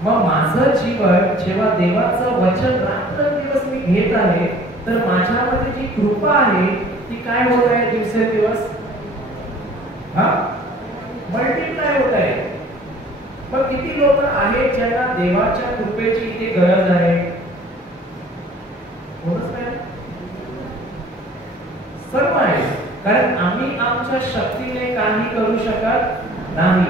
मग माझं जीवन जेव्हा देवाचं वचन रात्रंदिवस मी घेत आहे तर माझ्यामध्ये जी कृपा आहे ती काय होत आहे? दिवसेंदिवस मल्टिप्लाय होत आहे. मग किती लोक आहेत ज्यांना देवाच्या कृपेची इथे गरज आहे? कोणच नाही. कारण आम्ही आमच्या शक्तीने काही करू शकत नाही.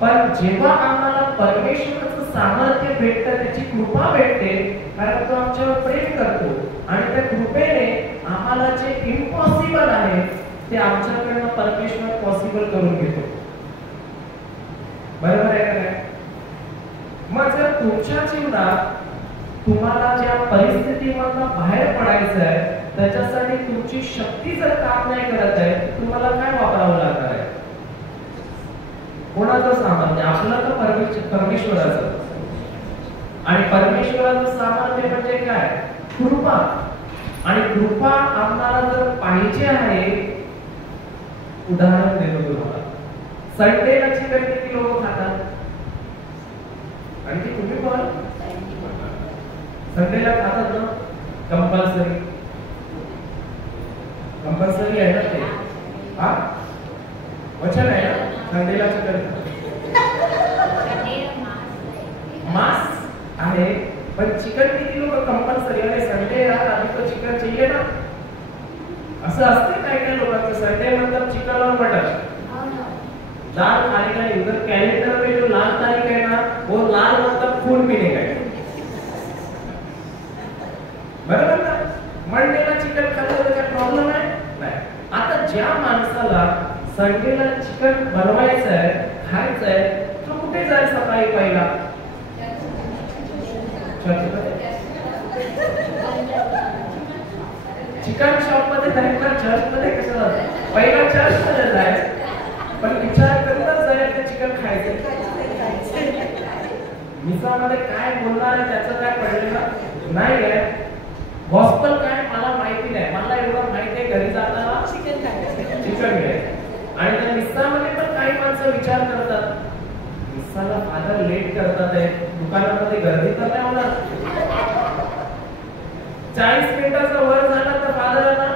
पण जेव्हा आम्हाला परमेश्वराचं सामर्थ्य भेटतं, त्याची कृपा भेटते, कारण तो आमच्यावर प्रेम करतो आणि त्या कृपेने आम्हाला जे इम्पॉसिबल आहे ते आमच्याकडनं परमेश्वर पॉसिबल करून घेतो. बरोबर आहे का नाही? मग जर तुमच्या जीवनात तुम्हाला ज्या परिस्थितीमधून बाहेर पडायचं आहे, त्याच्यासाठी तुमची शक्ती जर काम नाही करत आहे, तुम्हाला काय वापरावं लागणार आहे? कोणाचं सामर्थ्य? आपलं तर परमेश्वराचं. आणि परमेश्वराचं सामर्थ्य म्हणजे काय? कृपा. आणि कृपा आम्हाला जर पाहिजे आहे, उदाहरण देतो तुम्हाला. संडेला चिकन किती लोक खातात? आणि ते तुम्ही पण संडेला खातात ना? कंपल्सरी कंपल्सरी आहे ना ते? हा वचन आहे ना? संडेला चिकन मांस आहे, पण चिकन किती लोक कंपल्सरी? अरे संडे रात आम्ही तो चिकन चाहिए ना, असं असते काय काय लोकांचं. संडे मतलब चिकन और मटन. लाल तारीख है, उधर कैलेंडर में जो लाल तारीख है ना, वो लाल मतलब खून पीने का है. बरोबर ना? मंडेला चिकन खाल्लं तर काय प्रॉब्लेम आहे? नाही. आता ज्या माणसाला संडेला चिकन बनवायचं आहे, खायचं आहे, तो कुठे जाईल सकाळी पहिला? चिकन शॉप मध्ये जाईल का चर्च मध्ये? कशाला पहिला चर्च मध्ये जाईल, पण विचार करूनच जाईल ते चिकन खायचं. मिसामध्ये काय बोलणार आहे त्याचं काय पडलेलं नाही आहे. गॉस्पल काय मला माहिती नाही. मला एवढं माहिती आहे, घरी जाताना चिकन मिळेल. आणि त्या मिसामध्ये पण काही माणसं विचार करतात, मिसाला फादर लेट करतात आहे, दुकानामध्ये गर्दी तर नाही होणार? 40 मिनिटाचा वर झाला तर फादरांना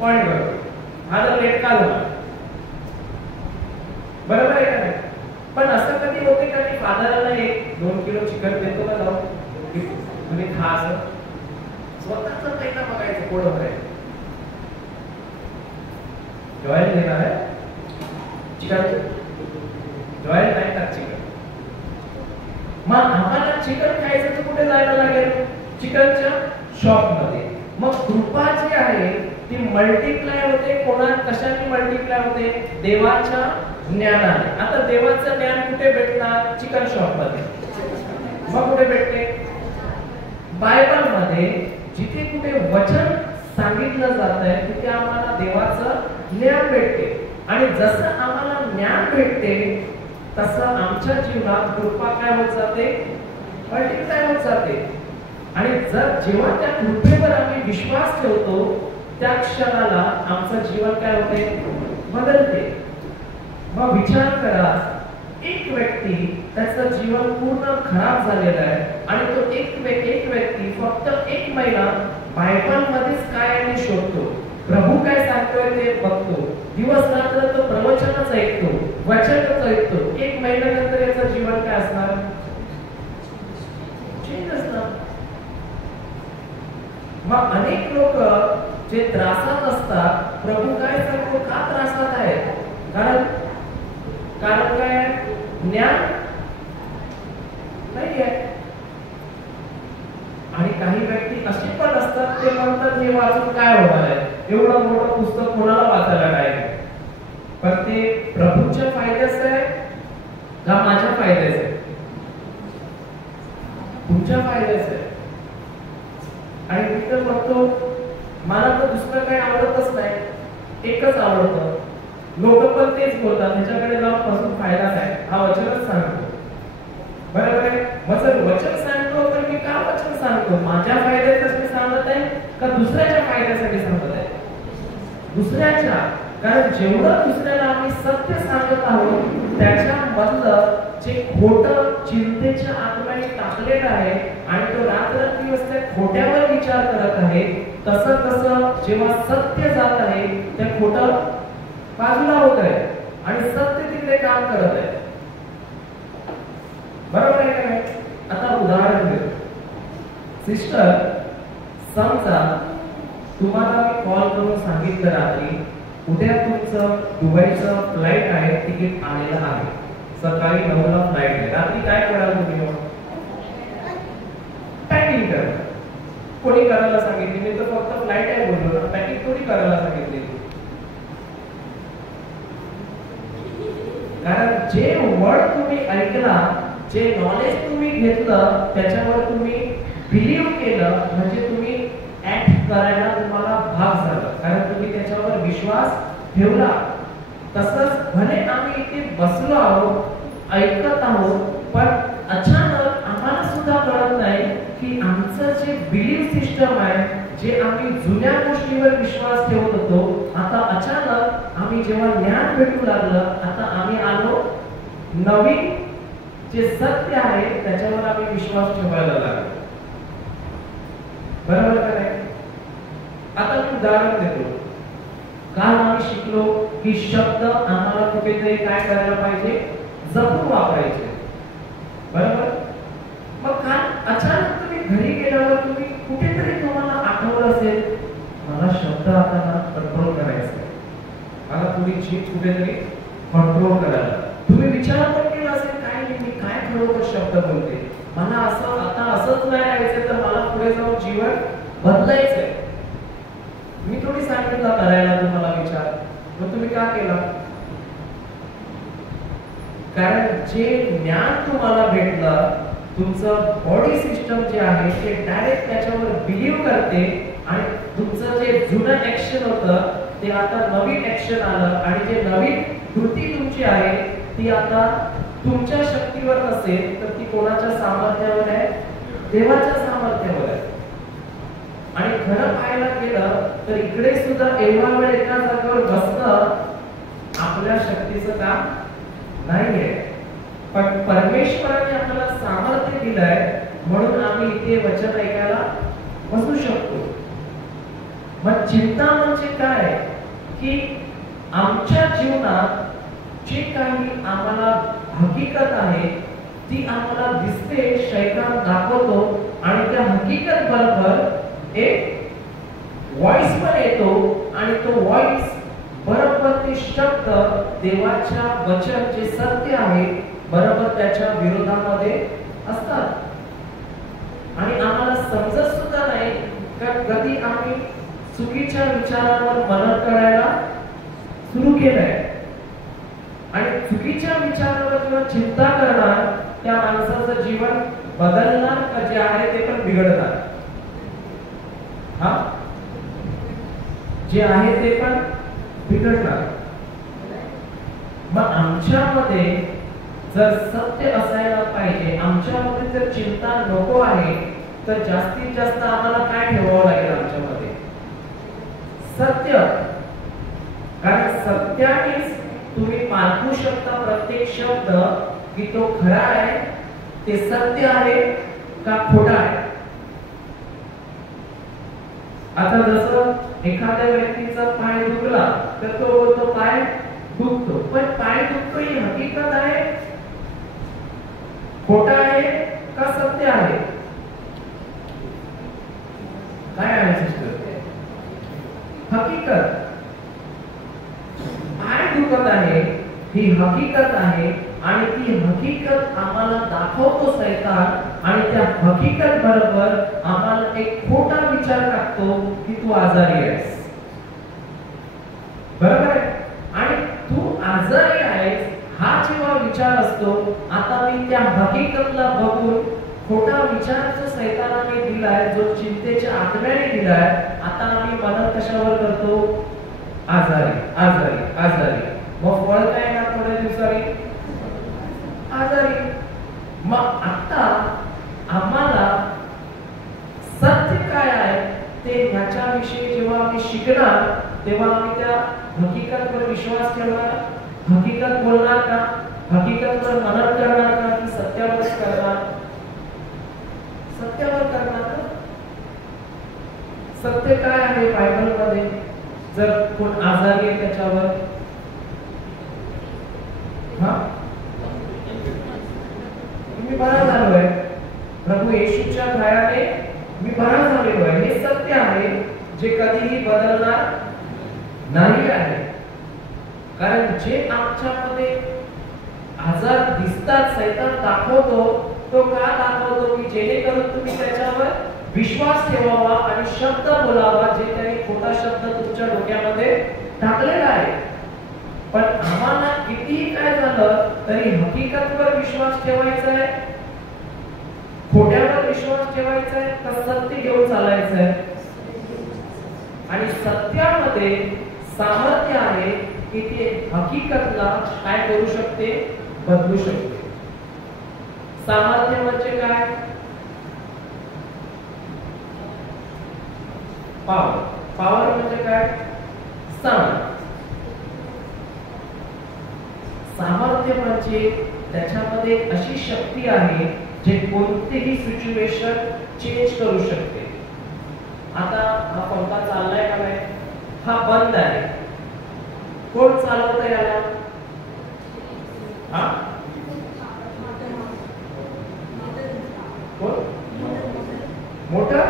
पॉइंट करतो, फादर लेट का झाला? बरोबर आहे का नाही? पण असं कधी होते का की फादराला 1-2 किलो चिकन देतो का जाऊ तुम्ही खा? असं स्वतःच पहिला बघायचं कोण आहे. जॉयल देणार आहे चिकन, जॉयल नाही का चिकन. मग आम्हाला चिकन खायचं तर कुठे जायला लागेल? चिकनच्या शॉप मध्ये. मग कृपा जी आहे ती मल्टिप्लाय होते. कशाने मल्टिप्लाय होते? देवाच्या ज्ञानाने. आता देवाचं ज्ञान कुठे भेटणार? चिकन शॉप मध्ये. मग कुठे भेटते? बायबल मध्ये. जिथे कुठे वचन सांगितलं जात आहे तिथे आम्हाला देवाचं ज्ञान भेटते. आणि जसं आम्हाला ज्ञान भेटते तसं आमच्या जीवनात कृपा काय होत जाते? मल्टिप्लाय होत जाते. आणि जेव्हा त्या कृपेवर आम्ही विश्वास ठेवतो त्या क्षणाला आमचं जीवन काय होते? बदलते. मग विचार करा, एक व्यक्ती त्याचं जीवन पूर्ण खराब झालेलं आहे आणि तो एक व्यक्ती फक्त 1 महिना बायबल मध्येच काय आहे शोधतो, प्रभू काय सांगतोय ते बघतो, दिवस रात्र तो प्रवचनच ऐकतो, वचनच ऐकतो. 1 महिन्यानंतर याचं जीवन काय असणार? चेंज असणार. मग अनेक लोक जे त्रासात असतात, प्रभू काय सांगतो? का त्रासात आहे? कारण काय? ज्ञान नाही आहे. आणि काही व्यक्ती असे पण असतात ते म्हणतात हे वाचून काय होणार आहे, एवढं मोठं पुस्तक कोणाला वाचायला काय? पण ते प्रभूच्या फायद्याचं आहे का माझ्या फायद्याचं आहे? तुमच्या फायद्याचं आहे. आणि मी तर म्हणतो मला तर दुसरं काही आवडतच नाही, एकच आवडतं. लोक पण तेच बोलतात, त्याच्याकडे जाऊन पासून फायदा काय? हा वचनच सांगतो. बरोबर आहे? मग जर वचन सांगतो तर मी का वचन सांगतो? माझ्या फायद्यासाठी सांगत आहे का दुसऱ्याच्या फायद्यासाठी सांगत आहे? दुसऱ्याच्या. कारण जेवढं दुसऱ्याला आम्ही सत्य सांगत आहोत त्याच्यामधलं जे खोटं चिंतेच्या आत्म्याने टाकलेलं आहे आणि तो रात्रंदिवस त्या खोट्यावर विचार करत आहे, तसं जेव्हा सत्य जात आहे त्या खोटं बाजूला होत आहे आणि सत्य तिथे काम करत आहे. बरोबर आहे का नाही? आता उदाहरण देतो. सिस्टर, समजा तुम्हाला मी कॉल करून सांगितलं रात्री उद्या तुमचं दुबईचं फ्लाइट आहे, तिकीट आलेलं आहे, सकाळी 9ला फ्लाइट आहे, रात्री काय कराल तुम्ही? पॅकिंग करा. कोणी करायला सांगितली? मी तर फक्त फ्लाइट आहे बोललो ना, पॅकिंग कोणी करायला सांगितली? कारण जे वर्ड तुम्ही ऐकला, जे नॉलेज तुम्ही घेतलं, त्याच्यावर तुम्ही बिलीव्ह केलं, म्हणजे तुम्ही ऍक्ट करायला तुम्हाला भाग झालं, कारण तुम्ही त्याच्यावर विश्वास ठेवला. तसंच भले आम्ही इथे बसलो आहोत, ऐकत आहोत, पण अचानक आम्हाला सुद्धा कळत नाही की आमचं जे बिलीफ सिस्टम आहे, जे आम्ही जुन्या गोष्टीवर विश्वास ठेवत होतो, आता अचानक आम्ही जेव्हा ज्ञान भेटू लागलं, आता आम्ही आलो नवीन जे सत्य आहे त्याच्यावर आम्ही विश्वास ठेवायला लागलो. बरोबर का नाही? आता मी उदाहरण देतो. काल आम्ही शिकलो की शब्द आम्हाला कुठेतरी काय करायला पाहिजे, जपून वापरायचे. बरोबर? मग काल अचानक तुम्ही घरी गेल्यावर तुम्ही कुठेतरी तुम्हाला आठवलं असेल, मला शब्द आता ना कंट्रोल करायचा आहे, मला पुढे जीभ कुठेतरी कंट्रोल करायला. तुम्ही विचार पण केला असेल, काय मी काय खरोखर शब्द बोलते, मला असं आता असंच नाही राहायचं, तर मला पुढे जाऊन जीवन बदलायचंय. मी थोडी सांगितलं करायला तुम्हाला विचार, मग तुम्ही का केला? कारण जे ज्ञान तुम्हाला भेटलं, तुमचं बॉडी सिस्टम जे आहे ते डायरेक्ट त्याच्यावर बिलीव्ह करते, आणि तुमचं जे जुनं ऍक्शन होतं ते आता नवीन ऍक्शन आलं, आणि जे नवीन कृती तुमची आहे ती आता तुमच्या शक्तीवर नसेल, तर ती कोणाच्या सामर्थ्यावर आहे? देवाच्या सामर्थ्यावर आहे. आणि खरं पाहायला गेलं तर इकडे सुद्धा एवढा वेळ एका जागेवर बसणं आपल्या शक्तीचं काम नाहीये, पण परमेश्वराने आपल्याला सामर्थ्य दिलंय, म्हणून आम्ही इथे वचन ऐकायला बसू शकतो. मग चिंता म्हणजे काय? की आमच्या जीवनात जे काही आम्हाला हकीकत आहे ती आम्हाला दिसते, शैतान दाखवतो, आणि त्या हकीकत बरोबर एक व्हॉइस पण येतो, आणि तो व्हॉइस बरोबर ते शब्द देवाच्या वचन जे सत्य आहे बरोबर त्याच्या विरोधामध्ये असतात. आणि आम्हाला समजत सुद्धा नाही का कधी आम्ही चुकीच्या विचारांवर मनन करायला सुरू केलंय, आणि चुकीच्या विचारावर जेव्हा चिंता करणार, त्या माणसाचं जीवन बदलणार का जे आहे ते पण बिघडणार. हा, जे आहे ते पण बिघडणार. मग आमच्यामध्ये जर सत्य असायला पाहिजे, आमच्यामध्ये जर चिंता नको आहे, तर जास्तीत जास्त आम्हाला काय ठेवावं लागेल आमच्यामध्ये? सत्य. कारण सत्यानेच तुम्ही पारखू शकता प्रत्येक शब्द की तो खरा आहे, ते सत्य आहे का खोटा आहे. आता जसं एखाद्या व्यक्तीचा पाय दुखला तर तो बोलतो पाय दुखतो, पण पाय दुखतो ही हकीकत आहे, खोटा आहे का सत्य आहे? काय आहे सिस्टर? हकीकत. पाय दुखत आहे ही हकीकत आहे, आणि ती हकीकत आम्हाला दाखवतो सैतान, आणि त्या हकीकत बरोबर आम्हाला एक खोटा विचार टाकतो की तू आजारी आहेस. बरोबर आहे? आणि तू आजारी आहेस हा जेव्हा विचार असतो, आता मी त्या हकीकतला बघून खोटा विचार जो सैतानाने दिलाय, जो चिंतेच्या आत्म्याने दिलाय, आता आम्ही मनन कशावर करतो? आजारी आजारी आजारी. मग फळ काय ना थोड्या दिवसांनी आजारी. मग आता आम्हाला सत्य काय आहे ते ह्याच्याविषयी जेव्हा आम्ही शिकणार, तेव्हा आम्ही त्या हकीकतवर विश्वास ठेवणार, हकीकत बोलणार का, हकीकतवर मनन करणार का, की सत्यावर करणार? सत्यावर करणार का? सत्य काय आहे बायबलमध्ये? जर कोण आजारी आहे त्याच्यावर मी बरा झालोय, प्रभू येशूच्या दयाने मी बरा झालेलो आहे, हे सत्य आहे जे कधीही बदलणार नाही आहे. कारण जे आमच्यामध्ये आजार दिसतात सैतान दाखवतो, तो का दाखवतो की जेणेकरून तुम्ही त्याच्यावर विश्वास ठेवावा आणि शब्द बोलावा, जे त्यांनी खोटा शब्द तुमच्या डोक्यामध्ये टाकलेला आहे. पण आम्हाला कितीही काय झालं तरी हकीकतवर विश्वास ठेवायचा आहे, खोट्यावर विश्वास ठेवायचा आहे, का सत्य घेऊन चालायचं आहे. आणि सत्यामध्ये सामर्थ्य आहे की ते हकीकतला काय करू शकते, बदलू शकते. सामर्थ्य म्हणजे काय? पावर. पावर म्हणजे काय? सामर्थ्य. सामर्थ्य म्हणजे त्याच्यामध्ये अशी शक्ती आहे जे कोणतेही सिच्युएशन चेंज करू शकते. आता हा पंखा चाललाय का नाही? हा बंद आहे. कोण चालवतंय याला? हा? कोण? मोटर?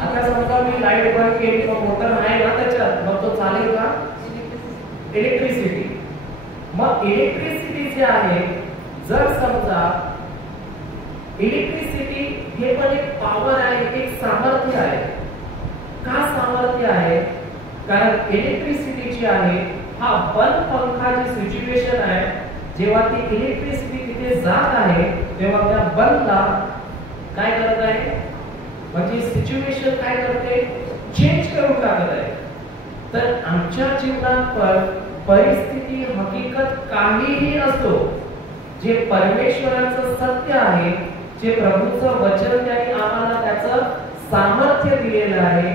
आता समजा मी लाईट बंद केली तर मोटर आहे ना त्याच्यात, मग तो चालेल का? इलेक्ट्रिसिटी. मग इलेक्ट्रिसिटी जे आहे, जर समजा इलेक्ट्रिसिटी हे पण एक पॉवर आहे, एक सामर्थ्य आहे. का सामर्थ्य आहे? कारण इलेक्ट्रिसिटी जी आहे, हा बंद पंखाची सिच्युएशन आहे, जेव्हा ती इलेक्ट्रिसिटी तिथे जात आहे तेव्हा त्या बंदला काय करत आहे, म्हणजे सिच्युएशन काय करते, चेंज करून टाकत आहे. तर आमच्या जीवनात पण परिस्थिती हकीकत काहीही असो, जे परमेश्वराचं सत्य आहे, जे प्रभूचं वचन त्यांनी आम्हाला त्याचं सामर्थ्य दिलेलं आहे,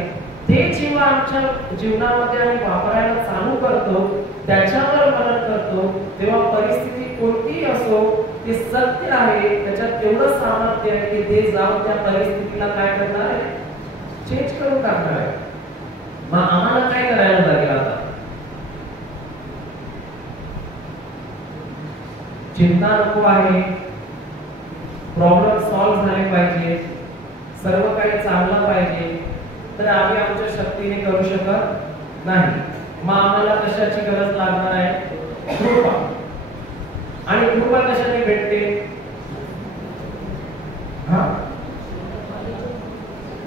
ते जेव्हा आमच्या जीवनामध्ये आम्ही वापरायला चालू करतो, त्याच्यावर मनन करतो, तेव्हा परिस्थिती कोणतीही असो, ते सत्य आहे, त्याच्यात तेवढं सामर्थ्य आहे की ते जाऊन त्या परिस्थितीला काय करणार आहे, चेंज करून टाकणार आहे. मग आम्हाला काय करायला लागेल आता? चिंता नको आहे, प्रॉब्लेम सॉल्व्ह झाले पाहिजे, सर्व काही चांगलं पाहिजे, तर आम्ही आमच्या शक्तीने करू शकत नाही. मग आम्हाला कशाची गरज लागणार आहे? कृपा. आणि कृपा कशाने भेटते?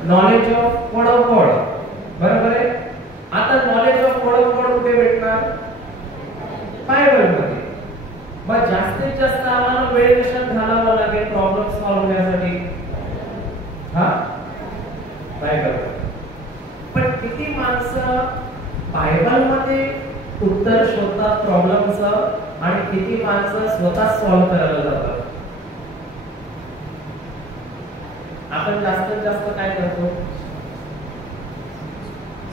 Knowledge of word of God. बरोबर आहे. आता knowledge of word of God कुठे भेटणार? बायबल मध्ये. मग जास्तीत जास्त आम्हाला वेळ कशात घालावा लागेल प्रॉब्लेम सॉल्व्ह होण्यासाठी? बायबल. पण किती माणसं बायबल मध्ये उत्तर शोधतात प्रॉब्लेमचं आणि किती माणसं स्वतः सॉल्व्ह करायला जातात? आपण जास्तीत जास्त काय करतो?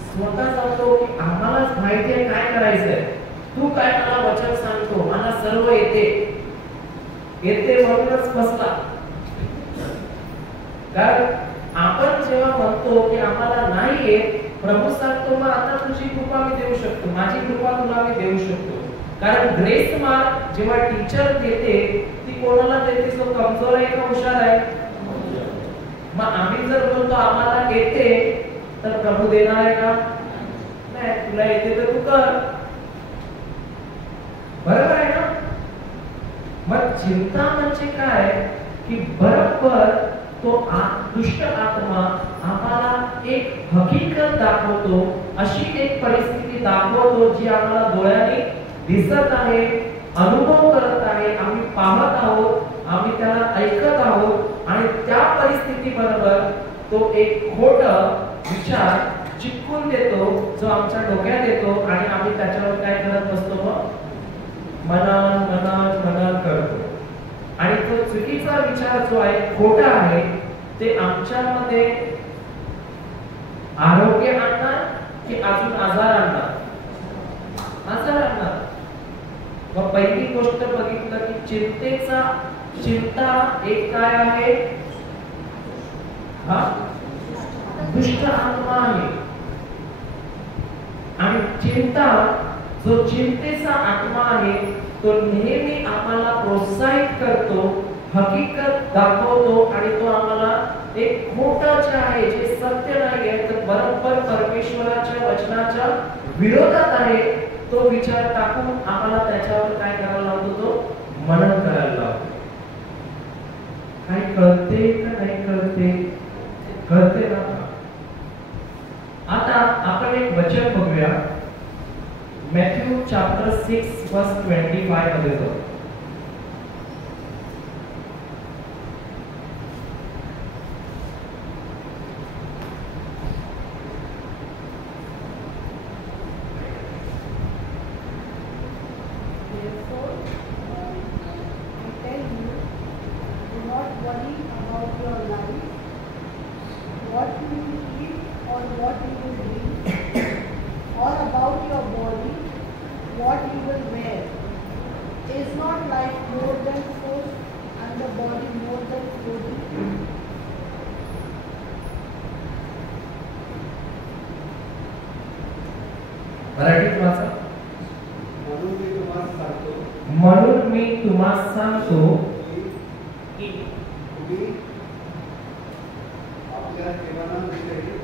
स्वतः सांगतो की आम्हालाच माहिती आहे काय करायचंय, तू काय मला वचन सांगतो, मला सर्व येते म्हणूनच बसला. कारण आपण जेव्हा म्हणतो की आम्हाला नाही येत, प्रभू सांगतो मग आता तुझी कृपा मी देऊ शकतो, माझी कृपा तुला मी देऊ शकतो. कारण ग्रेस मार्क जेव्हा टीचर देते, ती कोणाला देते? तो कमजोर आहे का हुशार आहे? मग आम्ही जर बोलतो आम्हाला येते, तर प्रभू देणार आहे का? नाही. तुला येते तर तू कर. बरोबर आहे ना? मग चिंता म्हणजे काय की बरोबर तो दुष्ट आत्मा आम्हाला एक हकीकत दाखवतो, अशी एक परिस्थिती दाखवतो जी आम्हाला डोळ्याने दिसत आहे, अनुभव करत आहे, आम्ही पाहत आहोत, आम्ही त्याला ऐकत आहोत, आणि त्या परिस्थिती बरोबर तो एक खोटा विचार चिपकून देतो, जो आमच्या डोक्यात येतो, आणि आम्ही त्याच्यावर काय करत बसतो? मनन करतो. आणि तो चुकीचा विचार जो आहे, खोटा आहे, ते आमच्यामध्ये आरोग्य आणणार की अजून आजार आणणार? आजार आणणार. मग पहिली गोष्ट बघितलं की चिंता एक काय आहे? दुष्ट आत्मा आहे. आणि चिंता, जो चिंतेचा आत्मा आहे, तो नेहमी आम्हाला प्रोत्साहित करतो, हकीकत दाखवतो, आणि तो आम्हाला एक खोटं जे आहे, जे सत्य नाही आहे, तर बरोबर परमेश्वराच्या वचनाच्या विरोधात आहे तो विचार टाकून आम्हाला त्याच्यावर काय करायला लावतो, तो मनन करायला लावतो. काही कळते का नाही कळते? कळते ना? आता आपण एक वचन बघूया, मॅथ्यू चॅप्टर 6 वर्स 25 मध्ये जाऊ. मराठीत वाचा. म्हणून मी तुम्हाला सांगतो की तुम्ही आपल्या जीवनाविषयी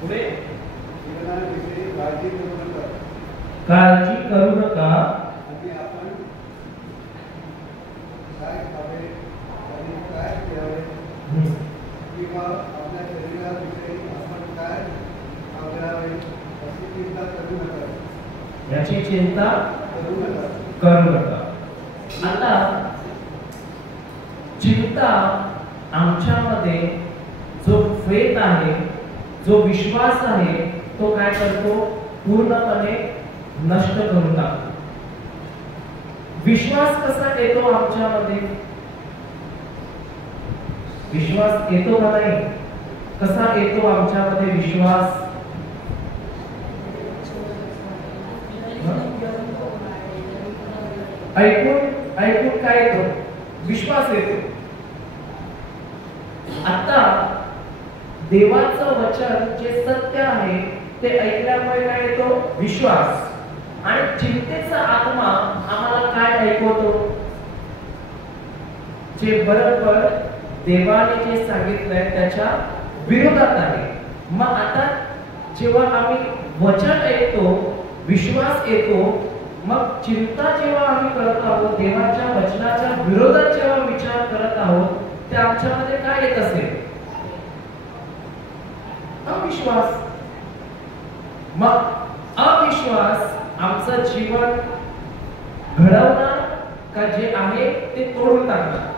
पुढे जीवनाविषयी काळजी करू नका. काळजी करू नका. आणि आपण काय खावे आणि काय प्यावे किंवा आपल्या शरीराविषयी आपण काय आवडावे अशी चिंता करू नका. याची चिंता करू नका. करू नका. आता चिंता आमच्यामध्ये जो फेथ आहे, जो विश्वास आहे, तो काय करतो, पूर्णपणे नष्ट करून टाकतो. विश्वास कसा येतो आमच्यामध्ये? विश्वास येतो का नाही? कसा येतो आमच्यामध्ये विश्वास? ऐकून ऐकून काय येतो? विश्वास येतो. आता देवाचं वचन जे सत्य आहे ते ऐकल्यामुळे काय येतो? विश्वास. आणि चिंतेचा आत्मा आम्हाला काय ऐकवतो? जे बरोबर देवाने जे सांगितलंय त्याच्या विरोधात आहे. मग आता जेव्हा आम्ही वचन ऐकतो, विश्वास येतो, मग चिंता जेव्हा आम्ही करत आहोत, देवाच्या वचनाच्या विरोधात जेव्हा विचार करत आहोत, ते आमच्यामध्ये काय येत असेल? अविश्वास. मग अविश्वास आमचं जीवन घडवणार का जे आहे ते तोडून टाकणार?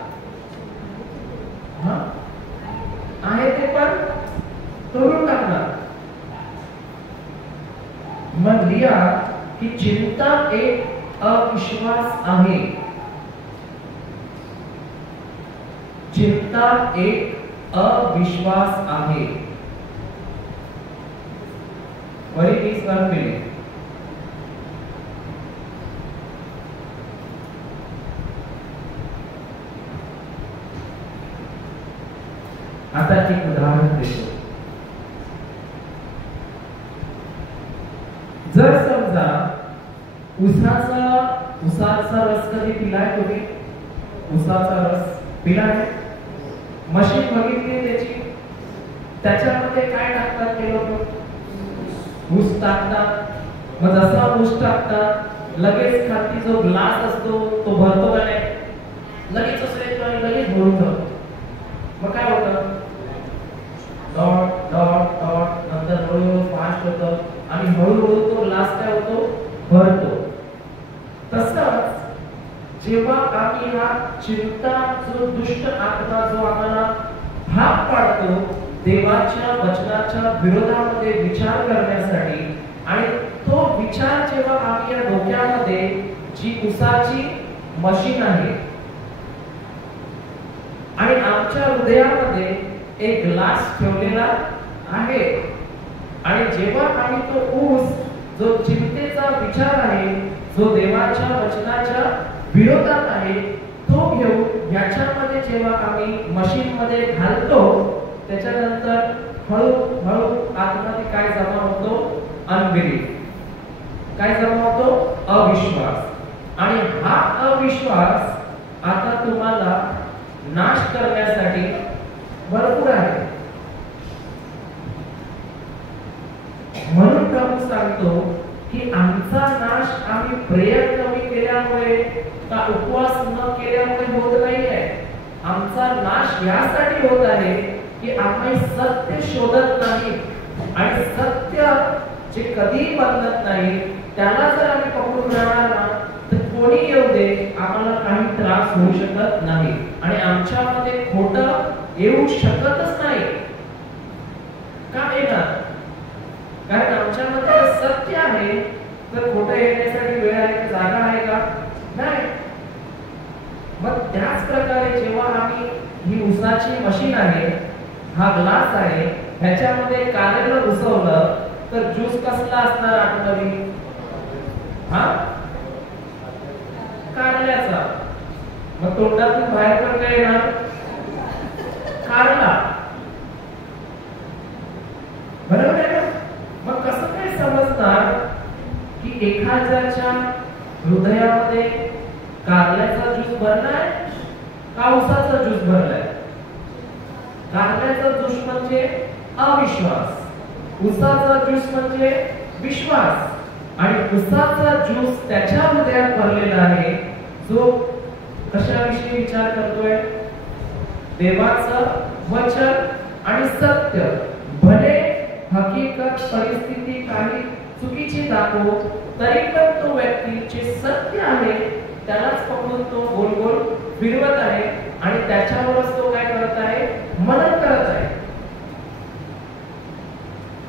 आहे ते पण तोडून टाकणार. मग लिहा की चिंता एक अविश्वास आहे. चिंता एक अविश्वास आहे. वरी 20 बार मिले. आता एक उदाहरण देतो. जर समजा उसाचा रस कधी पिलाय तुम्ही? उसाचा रस पिलाय? मशीन बघितली त्याची, त्याच्यामध्ये काय टाकतात ते लोक? ऊस टाकतात. मग जसा ऊस टाकतात लगेच खाली जो ग्लास असतो तो भरतो का नाही? लगेच असेल आणि लगेच भरून जातो. मग काय होतं? डॉट डॉट डॉट नंतर हळूहळू फास्ट होतं आणि हळूहळू तो ग्लास काय होतो? भरतो. तसंच जेव्हा आम्ही हा चिंता जो दुष्ट आत्मा जो आम्हाला भाग पाडतो देवाच्या वचनाच्या विरोधामध्ये विचार करण्यासाठी, आणि तो विचार जेव्हा आम्ही या डोक्यामध्ये जी उसाची मशीन आहे आणि आमच्या हृदयामध्ये एक ग्लास ठेवलेला आहे, आणि जेव्हा आम्ही तो ऊस जो चिंतेचा विचार आहे, जो देवाच्या वचनाच्या विरोधात आहे, तो घेऊन याच्यामध्ये जेव्हा आम्ही मशीन मध्ये घालतो, त्याच्यानंतर हळूहळू आतमध्ये काय जमा होतो? अनबिलीफ. काय जमा होतो? अविश्वास. आणि हा अविश्वास आता तुम्हाला नाश करण्यासाठी भरपूर आहे. आपण सांगतो की आमचा नाश आम्ही प्रेयर कमी केल्यामुळे का उपवास न केल्यामुळे होत नाहीये. आमचा नाश यासाठी होत आहे की आम्ही सत्य शोधत नाही आणि सत्य जे कधी बदलत नाही त्याला जर आम्ही पकडून राहणार ना तर कोणी येऊ दे आम्हाला काही त्रास होऊ शकत नाही आणि आमच्यामध्ये खोटं येऊ शकतच नाही. का येणार? कारण आमच्यामध्ये सत्य आहे तर खोटं येण्यासाठी वेळ आहे का, जागा आहे का? नाही. मग त्याच प्रकारे जेव्हा आम्ही ही उसाची मशीन आहे, हा ग्लास आहे, ह्याच्यामध्ये कारलं घुसवलं तर ज्यूस कसला असणार आतमध्ये? हा, कारल्याचा. मग तोंडातून बाहेर पण काय येणार? कारला. बरोबर आहे ना? मग कसं काय समजणार की एखाद्याच्या हृदयामध्ये कारल्याचा ज्यूस भरलाय का उसाचा ज्यूस भरलाय? कारल्याचा ज्यूस म्हणजे अविश्वास, उसाचा ज्यूस म्हणजे विश्वास. आणि उसाचा ज्यूस त्याच्या हृदयात भरलेला आहे जो कशाविषयी विचार करतोय? देवाचं वचन आणि सत्य. भले हकीकत परिस्थिती काही चुकीची दाखवो तरी पण तो व्यक्ती जे सत्य आहे त्यालाच पकडून तो गोल गोल फिरवत आहे आणि त्याच्यावरच तो काय करत आहे? मनन करत आहे.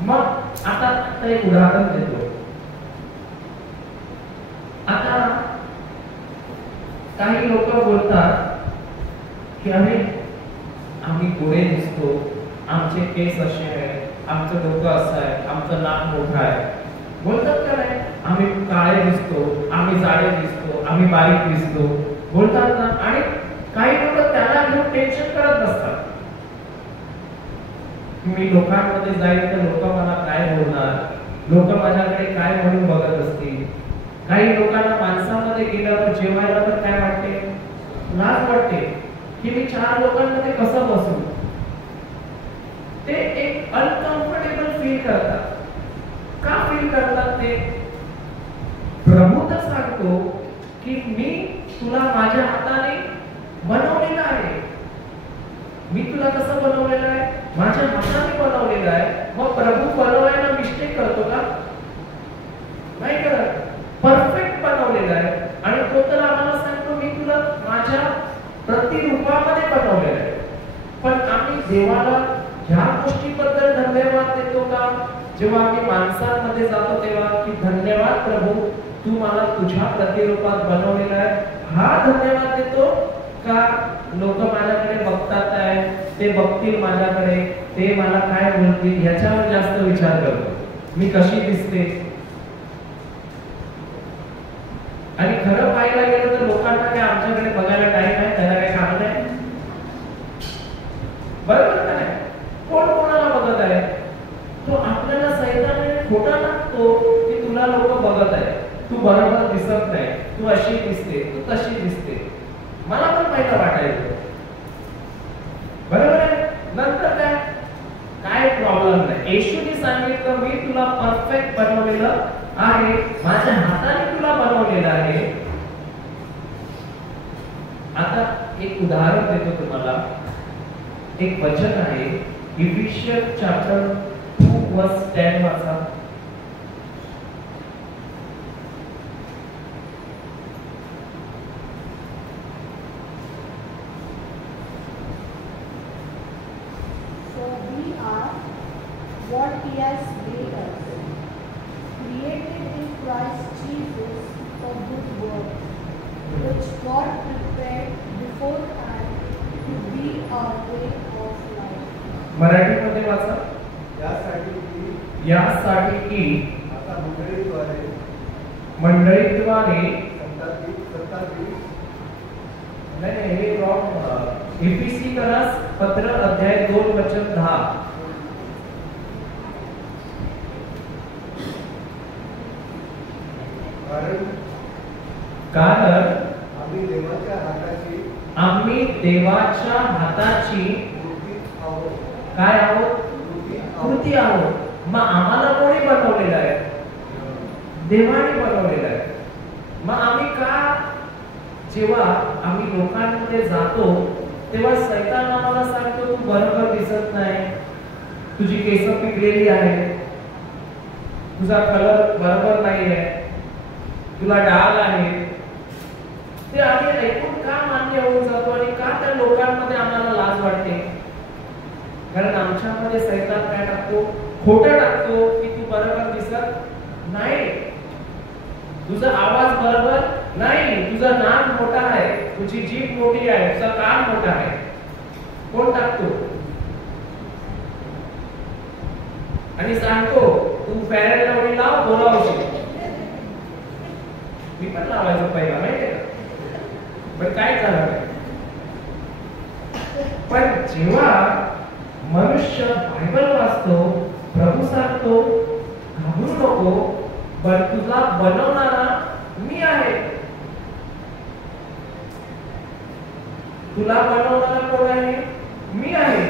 मग आता एक उदाहरण देतो. आता काही लोक बोलतात की आम्ही गोरे दिसतो, आमचे केस असे आहेत, आमचं डोकं असं आहे, आमचं नाक मोठं आहे. बोलतात का नाही? आम्ही काळे दिसतो, आम्ही जाडे दिसतो, आम्ही बारीक दिसतो, बोलतात ना. आणि काही लोक त्याला घेऊन टेन्शन करत बसतात. मी लोकांमध्ये जाईल तर लोक मला काय बोलणार, लोक माझ्याकडे काय म्हणून बघत असतील. काही लोकांना माणसामध्ये गेल्यावर जेवायला तर काय वाटते? लाज वाटते की मी 4 लोकांमध्ये कसं बसू. ते एक अनकम्फर्टेबल फील करतात. का फील करतात ते? प्रभू तर सांगतो की मी तुला माझ्या हाताने बनवलेलं आहे. मी तुला कसं बनवलेलं आहे? माझ्या हाताने बनवलेलं आहे. मग प्रभू बनवायला मिस्टेक करतो का? नाही करत. परफेक्ट बनवलेलं आहे आणि तो तर आम्हाला सांगतो मी तुला माझ्या प्रतिरूपामध्ये बनवलेलं आहे. पण आम्ही देवाला ह्या गोष्टीबद्दल धन्यवाद देतो का? जेव्हा आम्ही माणसांमध्ये जातो तेव्हा की धन्यवाद प्रभू, तू मला तुझ्या प्रतिरूपात बनवलेलं आहे, हा धन्यवाद देतो का? लोक माझ्याकडे बघतात आहे, ते बघतील माझ्याकडे, ते मला काय बोलतील ह्याच्यावर जास्त विचार करतो. मी कशी दिसते. आणि खरं पाहायला गेलं तर लोकांना काय आमच्याकडे बघायला टाइम आहे? त्याला काय काम नाही. बरोबर का नाही? कोण कोणाला बघत आहे? तो आपल्याला सैतानाने खोटा लागतो की तुला लोक बघत आहे, तू बरोबर दिसत नाही, तू अशी दिसते, तू तशी दिसते. मला पण पहिलं वाटायचं. बरोबर आहे? नंतर काय प्रॉब्लेम नाही. येशूने सांगितलं मी तुला परफेक्ट बनवलेलं आहे, माझ्या हाताने तुला बनवलेलं आहे. आता एक उदाहरण देतो तुम्हाला. एक वचन आहे इफिशियन्स चॅप्टर 2 वर्स 10 वाचा. What he has made us, created in Christ Jesus for good works, which God prepared beforehand to be our way of life. मराठीमध्ये वाचा. यासाठी की आता मंडळीद्वारे नाही हे रॉंग. एफिसिकन्स पत्र अध्याय 2 वचन 10. कारण आम्ही देवाच्या हाताची काय आहोत? कृती आहोत. मग आम्हाला कोणी बनवलेलं आहे? देवाने बनवलेलं आहे. मग आम्ही का, जेव्हा आम्ही लोकांमध्ये जातो तेव्हा सैतान आम्हाला सांगतो तू बरोबर दिसत नाही, तुझी केस पिकलेली आहे, तुझा कलर बरोबर नाही आहे, तुला डाग आहे. ते आम्ही ऐकून का मान्य होऊन जातो आणि का त्या लोकांमध्ये आम्हाला लाज वाटते? कारण आमच्यामध्ये सैतान काय टाकतो? खोटं टाकतो की तू बरोबर दिसत नाही, तुझा आवाज बरोबर नाही, तुझा नाक मोठा आहे, तुझी जीभ मोठी आहे, तुझा कान मोठा आहे. कोण टाकतो? आणि सांगतो तू फेअर अँड लवली लाव, गोरा होशील. मी पण लावायचं पहिला, माहितीये का? पण काय झालं? पण जेव्हा मनुष्य बायबल वाचतो, प्रभू सांगतो घाबरू नको, पण तुला बनवणारा मी आहे. तुला बनवणारा कोण आहे? मी आहे.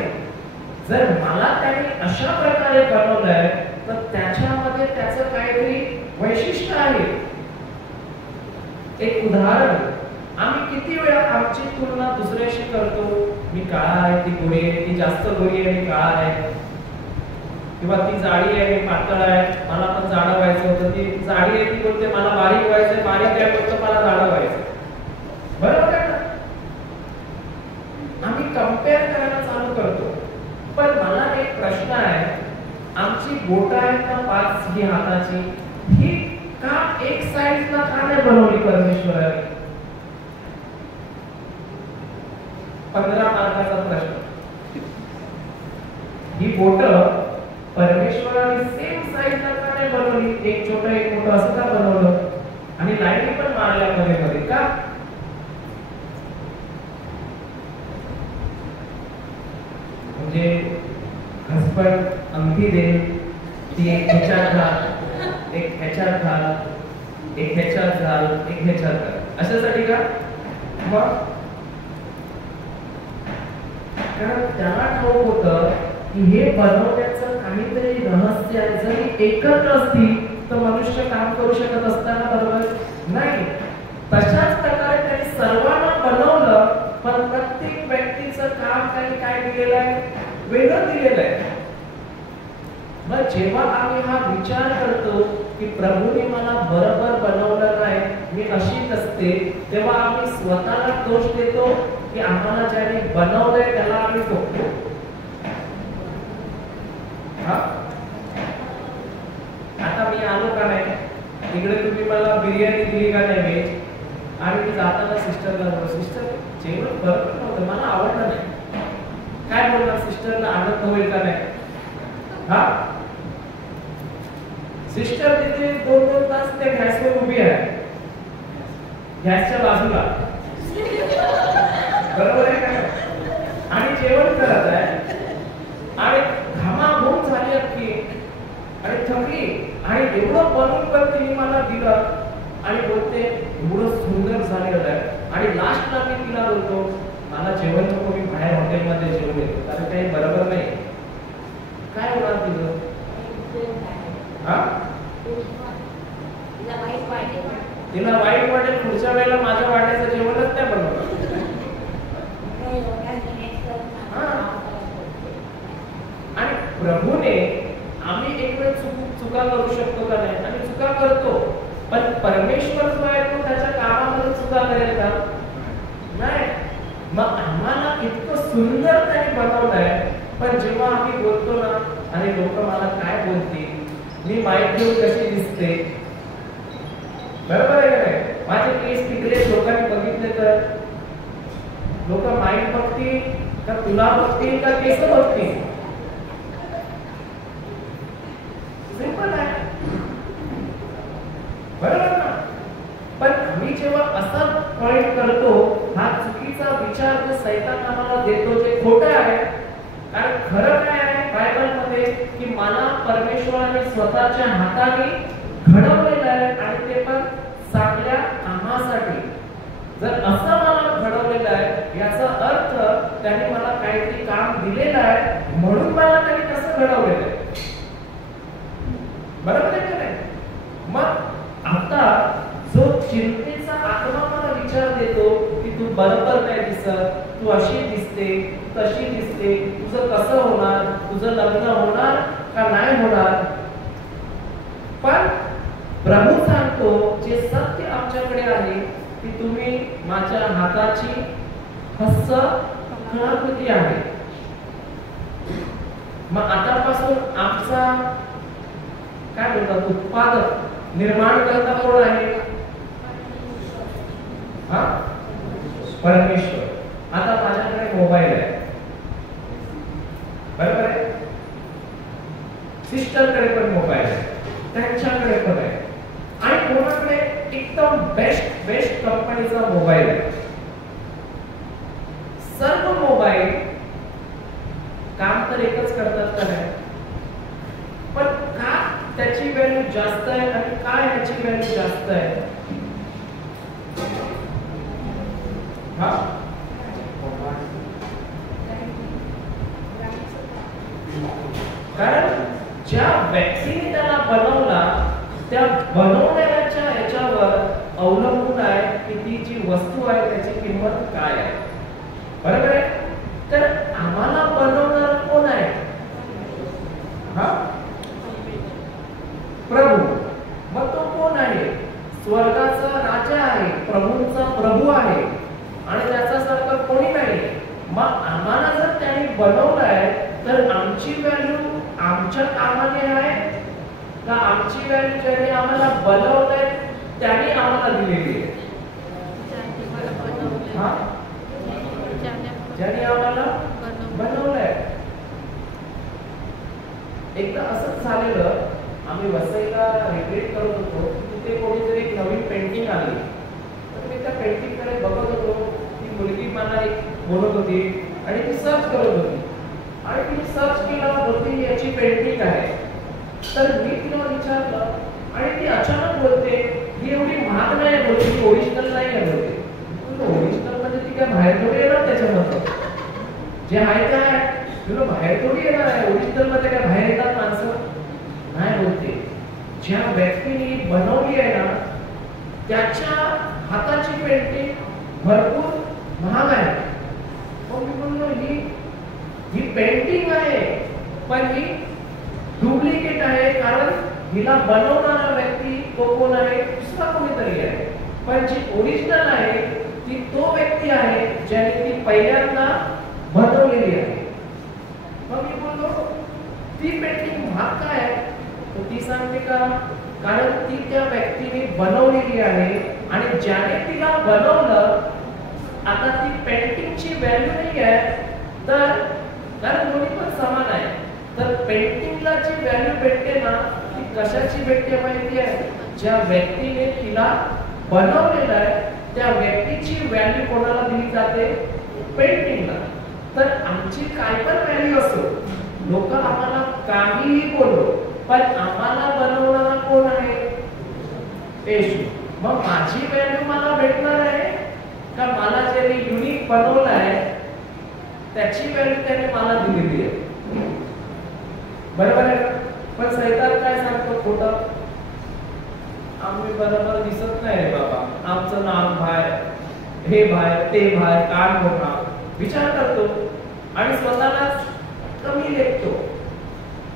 जर मला त्याने अशा प्रकारे बनवलंय तर त्याच्यामध्ये त्याचं काहीतरी वैशिष्ट्य आहे. एक उदाहरण, आम्ही किती वेळा आमची तुलना दुसऱ्याशी करतो. मी काळा आहे, ती गोरी आहे, ती जास्त गोरी आहे, मी काळा आहे. किंवा ती जाडी आहे, मी पातळ आहे, मला पण जाडं व्हायचं होतं. ती जाडी आहे, ती बोलते मला बारीक व्हायचंय, बारीक आहे बोलतो मला जाडं व्हायचंय. बरोबर आहे ना? आम्ही कम्पेअर करायला चालू करतो. पण मला एक प्रश्न आहे, आमची बोटं आहेत ना 5 ही हाताची, ही का एक साईडला का नाही बनवली परमेश्वराने? 15 मार्काचा प्रश्न. ही बोटं परमेश्वराने सेम साईजला का नाही बनवली? एक छोटा एक मोठा असं का बनवलं? आणि लाईनी पण मारल्या मध्ये मध्ये का? म्हणजे हसबंड अंगठी दे, ती एक ह्याच्यात घाल, एक ह्याच्यात घाल, एक ह्याच्यात घाल, एक ह्याच्यात घाल, अशासाठी का? मग कारण त्याला ठाऊक होतं की हे बनवण्याचं काहीतरी रहस्य आहे. जरी एकत्र असतील तर मनुष्य काम करू शकत असताना बरोबर नाही. तशाच प्रकारे त्यांनी सर्वांना बनवलं, पण प्रत्येक व्यक्तीचं काम त्यांनी काय दिलेलं आहे? वेगळं दिलेलं आहे. मग जेव्हा आम्ही हा विचार करतो की प्रभूने मला बरोबर बनवलं नाही, मी अशीच असते, तेव्हा आम्ही स्वतःला दोष देतो की आम्हाला ज्याने बनवलंय त्याला आम्ही टोकतो. आता मी आलो का नाही इकडे, तुम्ही मला बिर्याणी दिली का नाही व्हेज, आणि मी जाताना सिस्टरला बोललो सिस्टर जेवण बरोबर नव्हतं, मला आवडलं नाही. काय बोलणार? सिस्टरला आनंद होईल का नाही? हा, सिस्टर तिथे 2-2 तास त्या गॅसवर उभी आहे, गॅसच्या बाजूला, बरोबर आहे का? आणि जेवण करत आहे आणि घामाघूम झाली अख्खी आणि थकली, आणि एवढं बनवून पण तिने मला दिलं आणि बोलते एवढं सुंदर झालेलं आहे. आणि लास्टला मी तिला बोलतो मला जेवण नको, मी बाहेर हॉटेलमध्ये जेवण येतो, कारण काही बरोबर नाही. काय होणार तुझं? तिला वाईट वाटेल, पुढच्या वेळेला माझ्या वाट्याचं जेवणच नाही बनवलं. आणि प्रभूने, आम्ही एक वेळ चुका करू शकतो का नाही? आणि चुका करतो, पण परमेश्वर जो आहे तो त्याच्या कामामध्ये चुका करेल का? नाही. मग आम्हाला इतकं सुंदर त्याने बनवलंय, पण जेव्हा आम्ही बोलतो ना, आणि लोक मला काय बोलतील, मी माईक घेऊन कशी दिसते, बरोबर आहे का नाही? माझे केस तिकडे लोकांनी बघितले तर लोक माईक बघतील का तुला बघतील का केस बघतील? सिंपल आहे, बरोबर ना? पण आम्ही जेव्हा असा पॉइंट करतो, हा चुकीचा विचार जो सैतान आम्हाला देतो, जे खोटं आहे. कारण खरं काय आहे बायबलमध्ये की मला परमेश्वराने स्वतःच्या हाताने घडवलेलं आहे, आणि ते पण चांगल्या कामासाठी. जर असं मला घडवलेलं आहे याचा अर्थ त्याने मला काहीतरी काम दिलेलं आहे, म्हणून मला त्याने कसं घडवलेलं आहे. बरोबर आहे का नाही? मग चिंतेचा आत्मा मला विचार देतो की तू बरोबर नाही दिसत, तू अशी दिसते, तशी दिसते, तुझं कसं होणार, तुझं लग्न होणार का नाही होणार. पण प्रभू सांगतो जे सत्य आमच्याकडे आहे की तुम्ही माझ्या हाताची हस्तकलाकृती आहे. मग आतापासून आमचा काय बोलतात उत्पादक निर्माण करता कोण आहे? हा, परमेश्वर. आता माझ्याकडे मोबाईल आहे, बरोबर आहे, सिस्टरकडे पण मोबाईल आहे, त्यांच्याकडे पण आहे, आणि कोणाकडे एकदम बेस्ट कंपनीचा मोबाईल आहे. सर्व मोबाईल काम तर एकच करतात का नाही, पण का त्याची व्हॅल्यू जास्त आहे आणि काय याची व्हॅल्यू जास्त आहे? हा, कारण ज्या व्यक्तीने त्याला बनवला त्या बनवण्याच्या याच्यावर अवलंबून आहे की ती जी वस्तू आहे त्याची किंमत काय आहे. बरोबर आहे. तर आम्हाला बनवणार कोण आहे? हा, प्रभू. मग तो कोण आहे? स्वर्गाचा राजा आहे, प्रभूंचा प्रभू आहे, आणि त्याच्यासारखं कोणी नाही. मग आम्हाला जर त्याने बनवलंय तर आमची व्हॅल्यू आमच्या कामाने आहे का आमची व्हॅल्यू ज्याने आम्हाला बनवलंय त्याने आम्हाला दिलेली आहे? हा, ज्याने आम्हाला बनवलंय. एकदा असंच झालेलं, आम्ही वसईला रिट्रीट करत होतो, तिथे कोणीतरी एक नवीन पेंटिंग आली. तर मी त्या पेंटिंग कडे बघत होतो. ती मुलगी मला एक बोलत होती आणि ती सर्च करत होती, आणि तिने सर्च केलं होती याची पेंटिंग आहे. तर मी तिला विचारलं आणि ती अचानक बोलते ही एवढी महाग नाही, बोलते ओरिजिनल नाही आहे. बोलते ओरिजिनल म्हणजे ती काय बाहेर थोडी येणार, त्याच्यामध्ये जे आहे काय तुला बाहेर थोडी येणार आहे. ओरिजिनल मध्ये काय बाहेर येतात माणसं? नाही. बोलते ज्या व्यक्तीने बनवली आहे ना त्याच्या हाताची पेंटिंग भरपूर महाग आहे. मग मी बोललो ही पेंटिंग आहे पण ही डुप्लिकेट आहे, कारण हिला बनवणारा व्यक्ती तो कोण आहे? दुसरा कोणीतरी आहे. पण जी ओरिजिनल आहे ती तो व्यक्ती आहे ज्याने ती पहिल्यांदा बनवलेली आहे. मग मी बोललो ती पेंटिंग महाग काय आहे? तर ती सांगते का कारण ती त्या व्यक्तीने बनवलेली आहे, आणि ज्याने तिला बनवलं आता ती पेंटिंगची व्हॅल्यू नाही आहे. तर कारण दोन्ही पण समान आहे. तर पेंटिंगला जी व्हॅल्यू भेटते ना ती कशाची भेटते माहिती आहे? ज्या व्यक्तीने तिला बनवलेलं आहे त्या व्यक्तीची व्हॅल्यू कोणाला दिली जाते? पेंटिंगला. तर आमची काय पण व्हॅल्यू असो, लोक आम्हाला काहीही बोलो, पण आम्हाला बनवणारा कोण आहे? येशू. मग माझी व्हॅल्यू मला भेटणार आहे का मला ज्याने युनिक बनवलं आहे त्याची व्हॅल्यू त्याने मला दिलेली आहे? बरोबर आहे. पण सैतान काय सांगतो? खोटं. आम्ही बरोबर दिसत नाही रे बाबा, आमचं नाम बाहेर, हे बाहेर, ते बाहेर, कान मोठा विचार करतो आणि स्वतःला कमी लेखतो.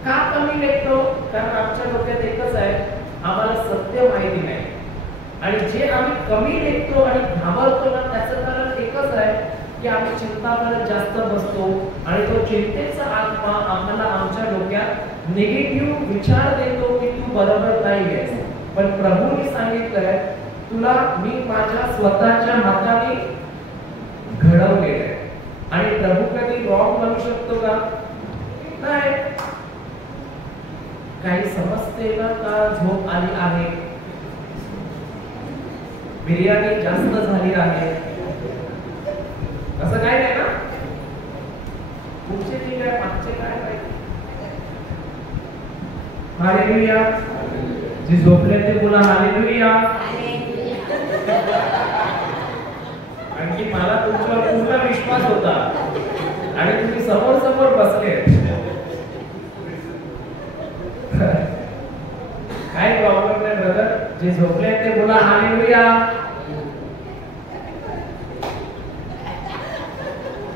का कमी लेखतो? कारण आमच्या डोक्यात एकच आहे, आम्हाला सत्य माहिती नाही. आणि जे आम्ही कमी लेखतो आणि घाबरतो ना त्याचं कारण एकच आहे की आम्ही चिंता करत जास्त बसतो, आणि तो चिंतेचा आत्मा आम्हाला आमच्या डोक्यात निगेटिव्ह विचार देतो की तू बरोबर नाही आहेस. पण प्रभूने सांगितलंय तुला मी माझ्या स्वतःच्या हाताने घडवलेलं आहे. आणि प्रभू कधी रॉंग म्हणू शकतो का? नाही. काही समजते ना का झोप आली आहे, बिर्याणी जास्त झाली आहे, असं काय नाही ना? पुढचे ठीक आहे, मागचे काय पाहिजे? हालेलुया. जी झोपले ते बोला हालेलुया. आणखी मला तुमच्यावर पूर्ण विश्वास होता आणि तुम्ही समोर समोर बसले. काय प्रॉब्लेम नाही ब्रदर, जे झोपले ते बोला हालेलुया.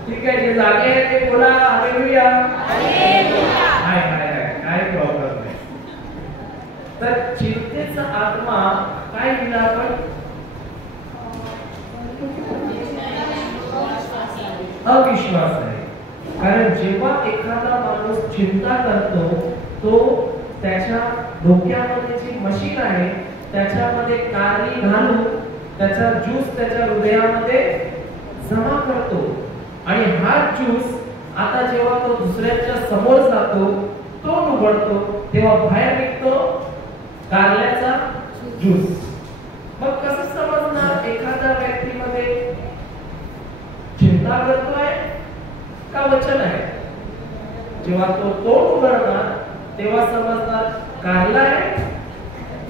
ठीक आहे, जे जागे आहेत ते बोला हालेलुया. हाय हाय हाय, काय प्रॉब्लेम नाही. तर चिंतेचा आत्मा काय दिला आपण? अविश्वास आहे. कारण जेव्हा एखादा माणूस चिंता करतो, तो त्याच्या डोक्यामध्ये जी मशीन आहे त्याच्यामध्ये कारी घालून त्याचा ज्यूस त्याच्या हृदयामध्ये जमा करतो आणि हा ज्यूस आता जेव्हा तो दुसऱ्याच्या समोर जातो, तोंड उघडतो, तेव्हा बाहेर निघतो कारल्याचा ज्यूस. मग कसं समजणार एखाद्या व्यक्तीमध्ये चिंता करतोय का वचन आहे? जेव्हा तो तोंड उघडणार तेव्हा समजणार कारला आहे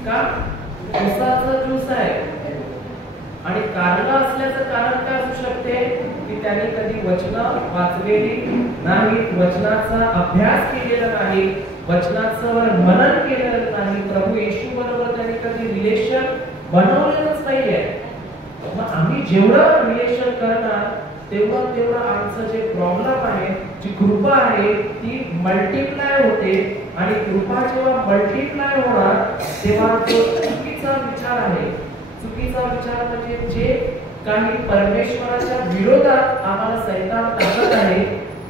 का उसाचा ज्यूस आहे. आणि कारला असल्याचं कारण काय असू शकते की त्याने कधी वचन वाचलेली नाही, वचनाचा अभ्यास केलेला नाही, वचनाचं मनन केलेलं नाही, प्रभू येशू बरोबर त्यांनी कधी रिलेशन बनवलेलंच नाहीये. मग आम्ही जेवढं रिलेशन करणार तेवढं आमचं जे प्रॉब्लेम आहे, जी कृपा आहे ती मल्टिप्लाय होते. आणि कृपा जेव्हा मल्टिप्लाय होणार तेव्हा जो चुकीचा विचार आहे, चुकीचा विचार म्हणजे जे काही परमेश्वराच्या विरोधात आम्हाला सैतान टाकत आहे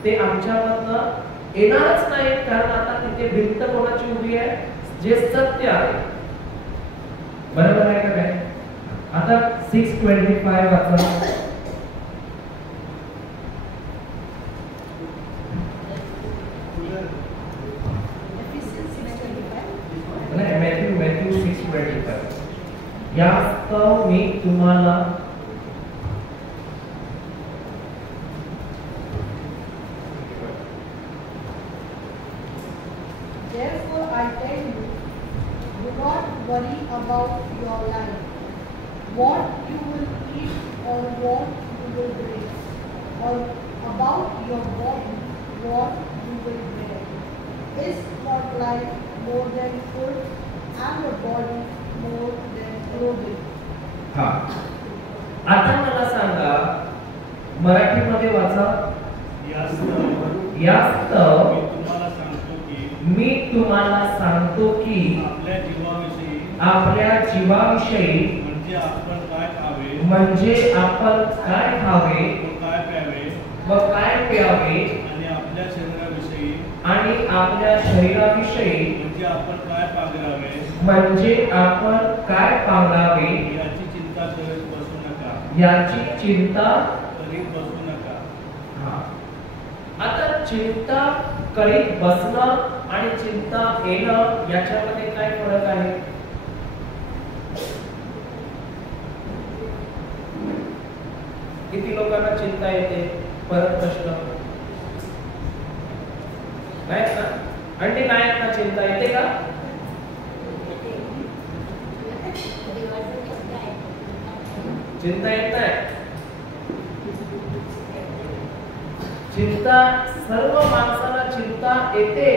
ते आमच्यामधनं येणारच नाही. कारण आता तिथे भिंत कोणाची उभी आहे? जे सत्य आहे. बरोबर आहे का काय? आता 6:25 वाचा. मॅथ्यू 6:25. यास्तव मी तुम्हाला Therefore I tell you, do not worry about your life, what you will eat or what you will drink, or about your body, what you will wear. Is not life more than food, and the body more than clothing? हा, आता मला सांगा, मराठीमध्ये वाचा. यास्तव मी तुम्हाला सांगतो की आपल्या जीवाविषयी म्हणजे आपण काय खावे व काय प्यावे आणि आपल्या शरीराविषयी म्हणजे आपण काय पांघरावे याची चिंता करीत बसू नका. आता चिंता करीत बसणं आणि चिंता येणं याच्यामध्ये काय फरक आहे? किती लोकांना चिंता येते? परत प्रश्न नाही ना? अंडी नायकांना चिंता येते का? चिंता येत नाही. चिंता सर्व माणसाला चिंता येते,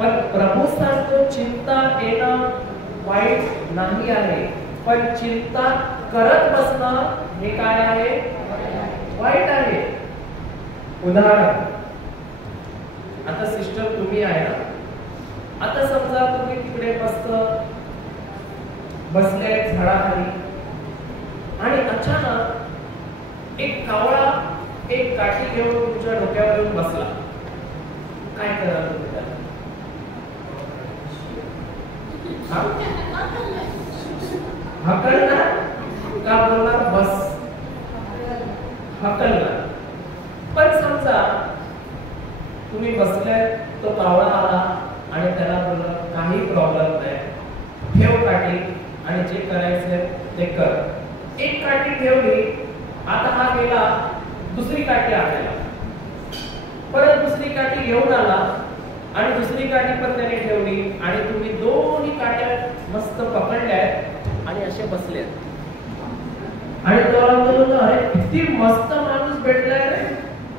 पण प्रभू सांगतो चिंता येणं वाईट नाही आहे, पण चिंता करत बसणं हे काय आहे? वाईट आहे. उदाहरण, आता सिस्टर तुम्ही आहे ना, आता समजा तुम्ही तिकडे मस्त बसले झाडाखाली आणि अचानक एक कावळा एक काठी घेऊन तुमच्या डोक्यावर येऊन बसला. काय कराल तुम्ही त्याला? हकलणार का बोलणार बस? हकलणार. पण समजा तुम्ही बसले, तो कावळा आला आणि त्याला बोलला काही प्रॉब्लेम नाही, ठेव काठी आणि जे करायचंय ते कर. एक काठी ठेवली, आता हा गेला दुसरी काठी आणायला, परत दुसरी काठी घेऊन आला आणि दुसरी काठी पण त्याने ठेवली आणि तुम्ही दोन्ही काट्या मस्त पकडल्यात आणि असे बसलेत. आणि तो अरे किती मस्त माणूस भेटलाय रे,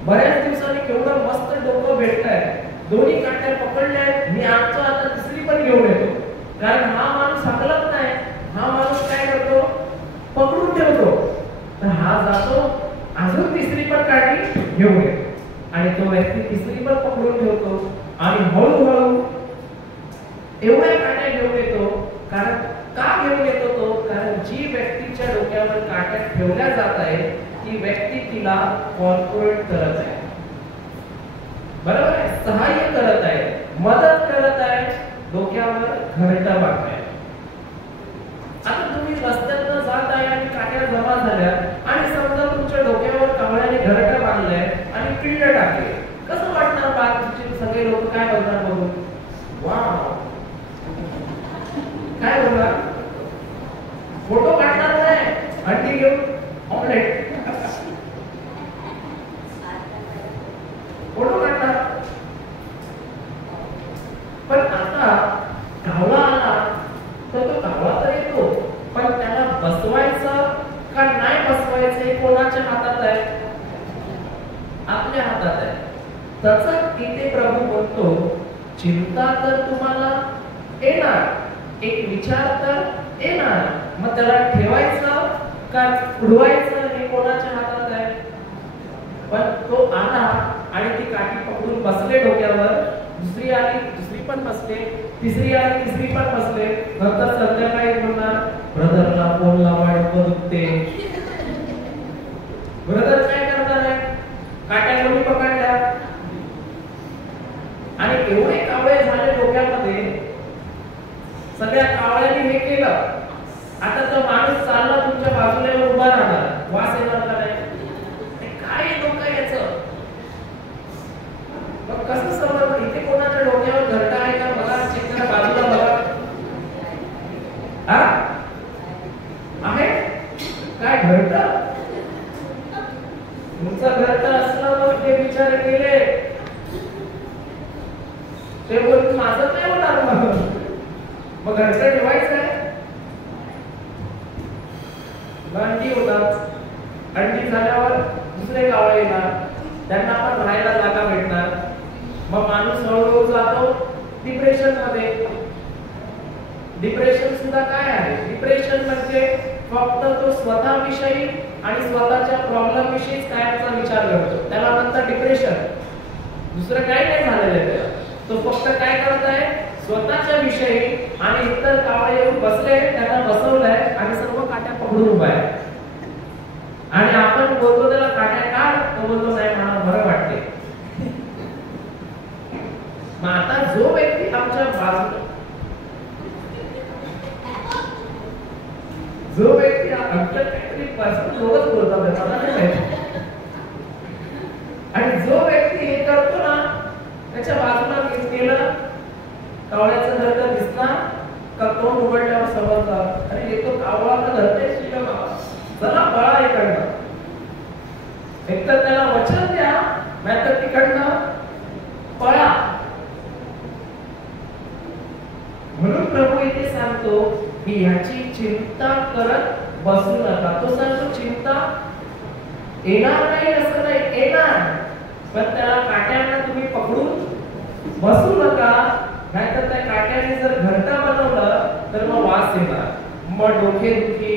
बऱ्याच दिवसांनी केवढं मस्त डोकं भेटलंय, दोन्ही काट्या पकडल्यात, मी आणतो आता दुसरी पण घेऊन येतो. कारण हा माणूस हकलत नाही, तो व्यक्ती तिसरी पण पकडून ठेवतो आणि हळूहळू एवढ्या काट्या घेऊन येतो. कारण का घेऊन येतो तो? कारण जी व्यक्तीच्या डोक्यावर काट्या ठेवल्या जात आहे ती व्यक्ती तिला कॉर्पोरेट करत आहे, बरोबर आहे, सहाय्य करत आहे, मदत करत आहे, डोक्यावर घरटा बांधताय. आता तुम्ही रस्त्यातनं जात आहे आणि काट्या जमा झाल्या आणि समजा तुमच्या डोक्यावर कावळ्याने घरटा बांधलाय आणि पिंड टाकले, कसं वाटणार? बाकीचे सगळे लोक काय बोलणार बघून? वाव, काय बोलणार? फोटो काढणार नाही, अंडी घेऊन ऑमलेट फोटो काढणार. पण आता कावळा आला तर तो कावळा तर येतो, पण त्याला बसवायचं का नाही बसवायचं हे कोणाच्या हातात आहे? आपल्या हातात आहे. तसंच इथे प्रभू बोलतो, चिंता तर तुम्हाला येणार, एक विचार तर येणार, मग त्याला ठेवायचं का उडवायचं हे कोणाच्या हातात आहे? पण तो आला आणि ती काठी पकडून बसले डोक्यावर, दुसरी आली, दुसरी पण बसले, तिसरी आली, तिसरी पण बसले. नंतर संध्याकाळी म्हणणार, ब्रदरला फोन लावा, डोकं दुखते. ब्रदर काय करणार आहे? काट्या कोणी पकडल्या आणि एवढे कावळे झाले डोक्यामध्ये, सगळ्या कावळ्यांनी हे केलं. आता तो माणूस चालला तुमच्या बाजूला उभा राहणार, वास येणार का नाही? काय डोकं याचं? मग कसं समजणार इथे कोणाच्या डोक्यावर घरटा आहे का? बघा, चेक करा, बाजूला बघा. आहे काय घरटा? तुमचा घरटा असला मग ते विचार केले, ते बोलून माझं नाही होणार. मग घरटा ठेवायचं आहे. अंडी होतात, अंडी झाल्यावर दुसरे कावळे येणार, त्यांना पण राहायला जागा भेटणार. मग माणूस हळूहळू जातो डिप्रेशन मध्ये. डिप्रेशन सुद्धा काय आहे? डिप्रेशन म्हणजे फक्त तो स्वतःविषयी आणि स्वतःच्या प्रॉब्लेम विषयीच कायमचा विचार करतो, त्याला म्हणतात डिप्रेशन. दुसरं काही नाही झालेलं आहे त्याला. तो फक्त काय करत आहे? स्वतःच्या विषयी. आणि इतर कावळे येऊन बसले, त्यांना बसवलंय आणि सर्व काट्या पकडून उभा आहे. आणि आपण बोलतो त्याला काट्या काढ, तो बोलतो नाही, मला बरं वाटते. मग आता जो व्यक्ती आमच्या बाजूला, जो व्यक्ती आमच्या काहीतरी पर्सनल लोकच बोलतात मला नाही माहिती, आणि जो व्यक्ती हे करतो ना, त्याच्या बाजूला गेलं, कावळ्याचं घरटं दिसणार का तोंड उघडल्यावर समजतात, अरे हे तो कावळा का धरते शिका बाबा, चला पळा इकडनं. एकतर त्याला वचन द्या, नाहीतर तिकडनं पळा. म्हणून प्रभू इथे सांगतो की ह्याची चिंता करत बसू नका. तो सांगतो चिंता येणार नाही असं नाही, येणार, पण त्याला काट्याने तुम्ही पकडून बसू नका, नाहीतर त्या काट्याने जर घरटा बनवलं तर मग वास येणार, मग डोकेदुखी,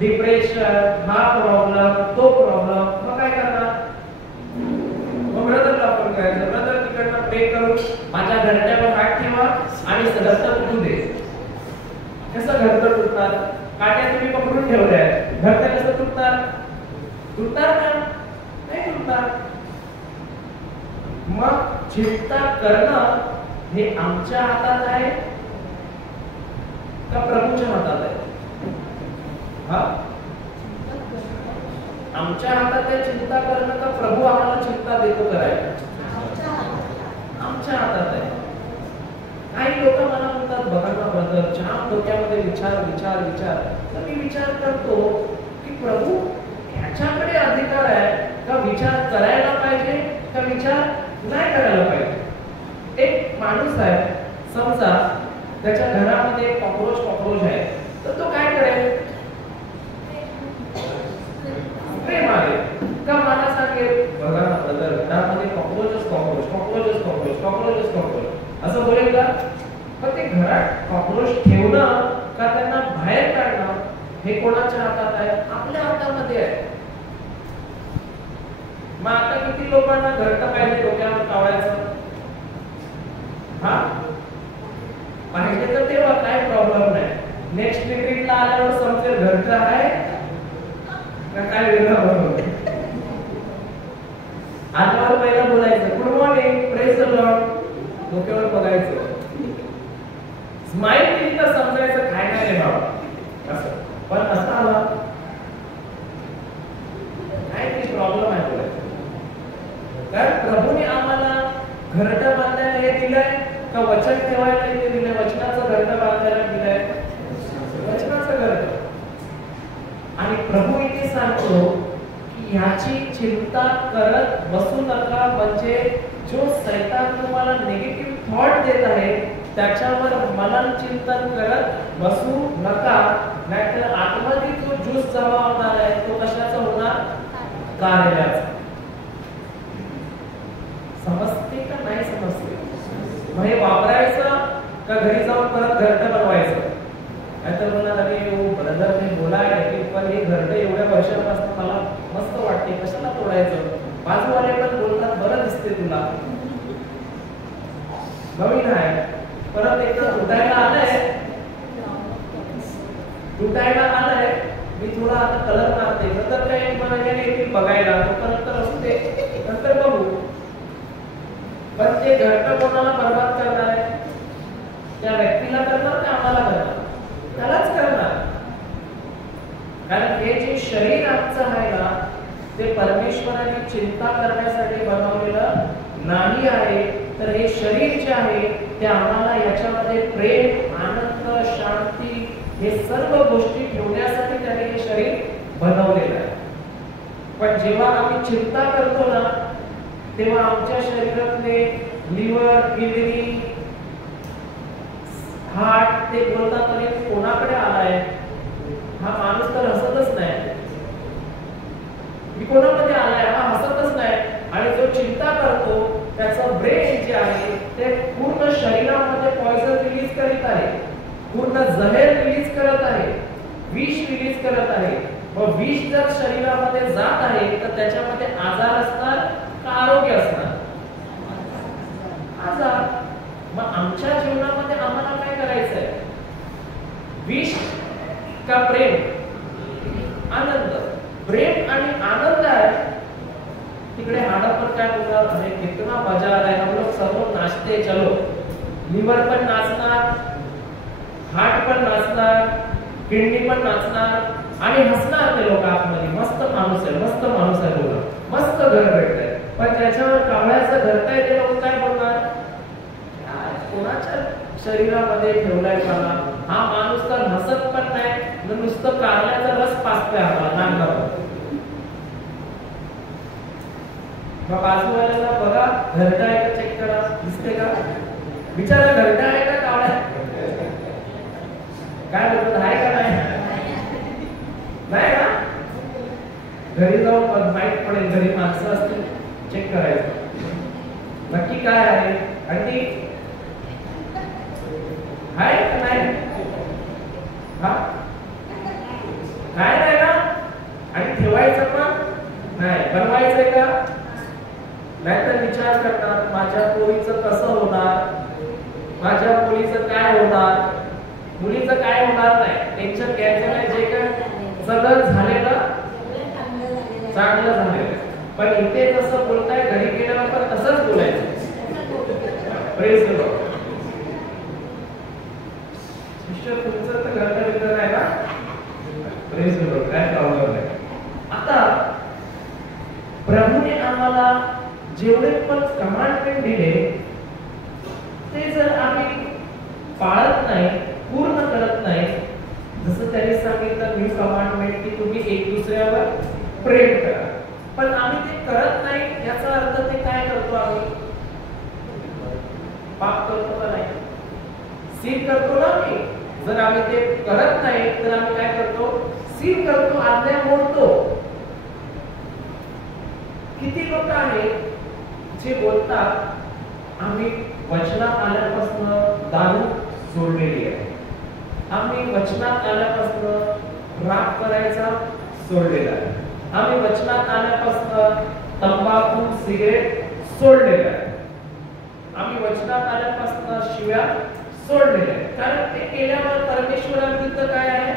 डिप्रेशन, हा प्रॉब्लेम, तो प्रॉब्लेम. मग काय करणार? मग ब्रदरला फोन करायचा, ब्रदर तिकडनं पे करून माझ्या घरट्यावर हात ठेवा आणि घरटा तुटू दे. कसं घरटं तुटणार? काट्या तुम्ही पकडून ठेवल्या आहेत, घरटं कसं तुटणार? तुटणार का? नाही तुटणार. मग चिंता करणं हे आमच्या हातात आहे का प्रभूच्या हातात आहे? हा, आमच्या हातात आहे चिंता करणं का प्रभू आम्हाला चिंता देतो करायला? आमच्या हातात आहे. काही लोक मला म्हणतात, बघा ना ब्रदर, जाम डोक्यामध्ये विचार विचार विचार. तर मी विचार करतो की प्रभू ह्याच्याकडे अधिकार आहे का विचार करायला पाहिजे का विचार नाही करायला पाहिजे? एक माणूस आहे, समजा त्याच्या घरामध्ये कॉकरोच आहे, तर तो काय करेल? प्रेम आहे का मला सांगेल, बघा ना ब्रदर, घरामध्ये कॉकरोच असं बोलेल का? पण ते घरात कॉकरोच ठेवणं का त्यांना बाहेर काढणं हे कोणाच्या हातात आहे? आपल्या हातामध्ये आहे. मग आता किती लोकांना घरटं पाहिजे डोक्यावर कावळायचं? हा पाहिजे तर तेव्हा काय प्रॉब्लेम नाही. नेक्स्ट मीटिंगला आल्यावर समजेल घरटं आहे का काय वेगळं बरोबर. आल्यावर पहिला बोलायचं good morning praise the Lord, डोक्यावर बघायचं, स्माइल केली तर समजायचं काय नाही रे बाबा असं. पण असं आला काय ते प्रॉब्लेम आहे बोलायचं. कारण प्रभूने आम्हाला घरटं बांधायला हे दिलंय का वचन ठेवायला हे दिलंय? वचनाचं घरटं बांधायला दिलंय, वचनाचं घरटं. आणि प्रभू इथे सांगतो की ह्याची चिंता करत बसू नका. म्हणजे जो सैतान तुम्हाला निगेटिव्ह थॉट देत आहे त्याच्यावर मनन चिंतन करत बसू नका. नाहीतर आतमध्ये जो ज्यूस जमा होणार आहे तो कशाचा होणार? कार्याचा. समजते का नाही समजते? मग हे वापरायचं का घरी जाऊन परत घरटं बनवायचं? नाहीतर म्हणा अरे हो ब्रदर मी बोलाय की पण हे घरटं एवढ्या वर्षापासून मला मस्त वाटते, कशाला तोडायचं? बाजूवाले पण बोलतात बरं दिसते तुला, नवीन आहे, परत एकदा तुटायला आलंय, तुटायला आलंय, मी थोडा आता कलर मारते, नंतर काही महिन्याने येतील बघायला, तोपर्यंत असू दे, नंतर बघू. पण ते घरटं कोणाला बरबाद करणार आहे? त्या व्यक्तीला करणार का आम्हाला करणार? त्यालाच करणार. कारण हे जे शरीर आमचं आहे ना ते परमेश्वराने चिंता करण्यासाठी बनवलेलं नाही आहे. तर हे शरीर जे आहे ते आम्हाला याच्यामध्ये प्रेम, आनंद, शांती हे सर्व गोष्टी ठेवण्यासाठी त्याने हे शरीर बनवलेलं आहे. पण जेव्हा आम्ही चिंता करतो ना तेव्हा आमच्या शरीरातले लिव्हर, किडनी, हार्ट ते बोलतात तरी कोणाकडे आलाय? हा माणूस तर हसतच नाही, मी कोणामध्ये आलाय? हा हसतच नाही. आणि जो चिंता करतो त्याचं ब्रेन जे आहे ते पूर्ण शरीरामध्ये पॉइझन रिलीज करीत आहे, पूर्ण जहर रिलीज करत आहे, विष रिलीज करत आहे. मग विष जर शरीरामध्ये जात आहे तर त्याच्यामध्ये आजार असणार का आरोग्य असणार? आजार. मग आमच्या जीवनामध्ये आम्हाला काय करायचंय? विष का प्रेम? आनंद. प्रेम आणि आनंद आहे तिकडे हाडं पण काय बोलणार? अरे कितना मजा आ रहा है, हम लोग सब लोग नाचते, चलो. लिव्हर पण नाचणार, हार्ट पण नाचणार, किडनी पण नाचणार आणि हसणार ते लोक आतमध्ये. मस्त माणूस आहे, मस्त माणूस आहे, बोला मस्त घर भेटतंय. पण त्याच्यावर कावळ्याचं घरटंय ते लोक काय बोलणार? कोणाच्या शरीरामध्ये ठेवलाय मला? हा माणूस तर हसत पण नाही, नुसतं कारल्याचा रस पाजतोय आम्हाला नांगावर. मग बाजूवाल्याला बघा घरटा आहे का चेक करा, दिसते का? विचारा घरटा आहे का कावळा? काय बोलतात, आहे का नाही? नाही ना? घरी जाऊन माहित पडेल, घरी माणसं असतील चेक करायचं नक्की काय आहे. आणि ती आहे का नाही? हा काय नाही ना? आणि ठेवायचं पण नाही, बनवायचंय का? नाहीतर विचार करणार माझ्या पोरीचं कसं होणार, माझ्या मुलीचं काय होणार. मुलीचं काय होणार नाही, टेन्शन घ्यायचं नाही. जे काय सगळं झालेलं चांगलं झालेलं. पण इथे जसं बोलताय घरी गेल्यावर पण तसंच बोलायचं. Praise the Lord. सिस्टर तुमचं तर घरचं मित्र नाही ना? Praise the Lord. काय प्रॉब्लेम नाही. आता प्रभूने आम्हाला जेवढे पण कमांडमेंट दिले ते जर आम्ही पाळत नाही, पूर्ण करत नाही, जसं त्यांनी सांगितलं न्यू कमांडमेंट की तुम्ही एक दुसऱ्यावर प्रेम करा, पण आम्ही ते करत नाही, याचा अर्थ ते काय करतो? आम्ही पाप करतो का नाही? सीन करतो ना आम्ही. जर आम्ही ते करत नाही तर आम्ही काय करतो? सीन करतो, आज्ञा मोडतो. किती लोक आहेत जे बोलतात आम्ही वचनात आल्यापासून दारू सोडलेली आहे, आम्ही वचनात आल्यापासून राग करायचा सोडलेला आहे, आम्ही वचनात आल्यापासून तंबाखू सिगरेट सोडलेलं आहे. आम्ही वचनात आल्यापासून शिव्या सोडलेल्या आहेत, कारण ते केल्यावर परमेश्वराविरुद्ध काय आहे?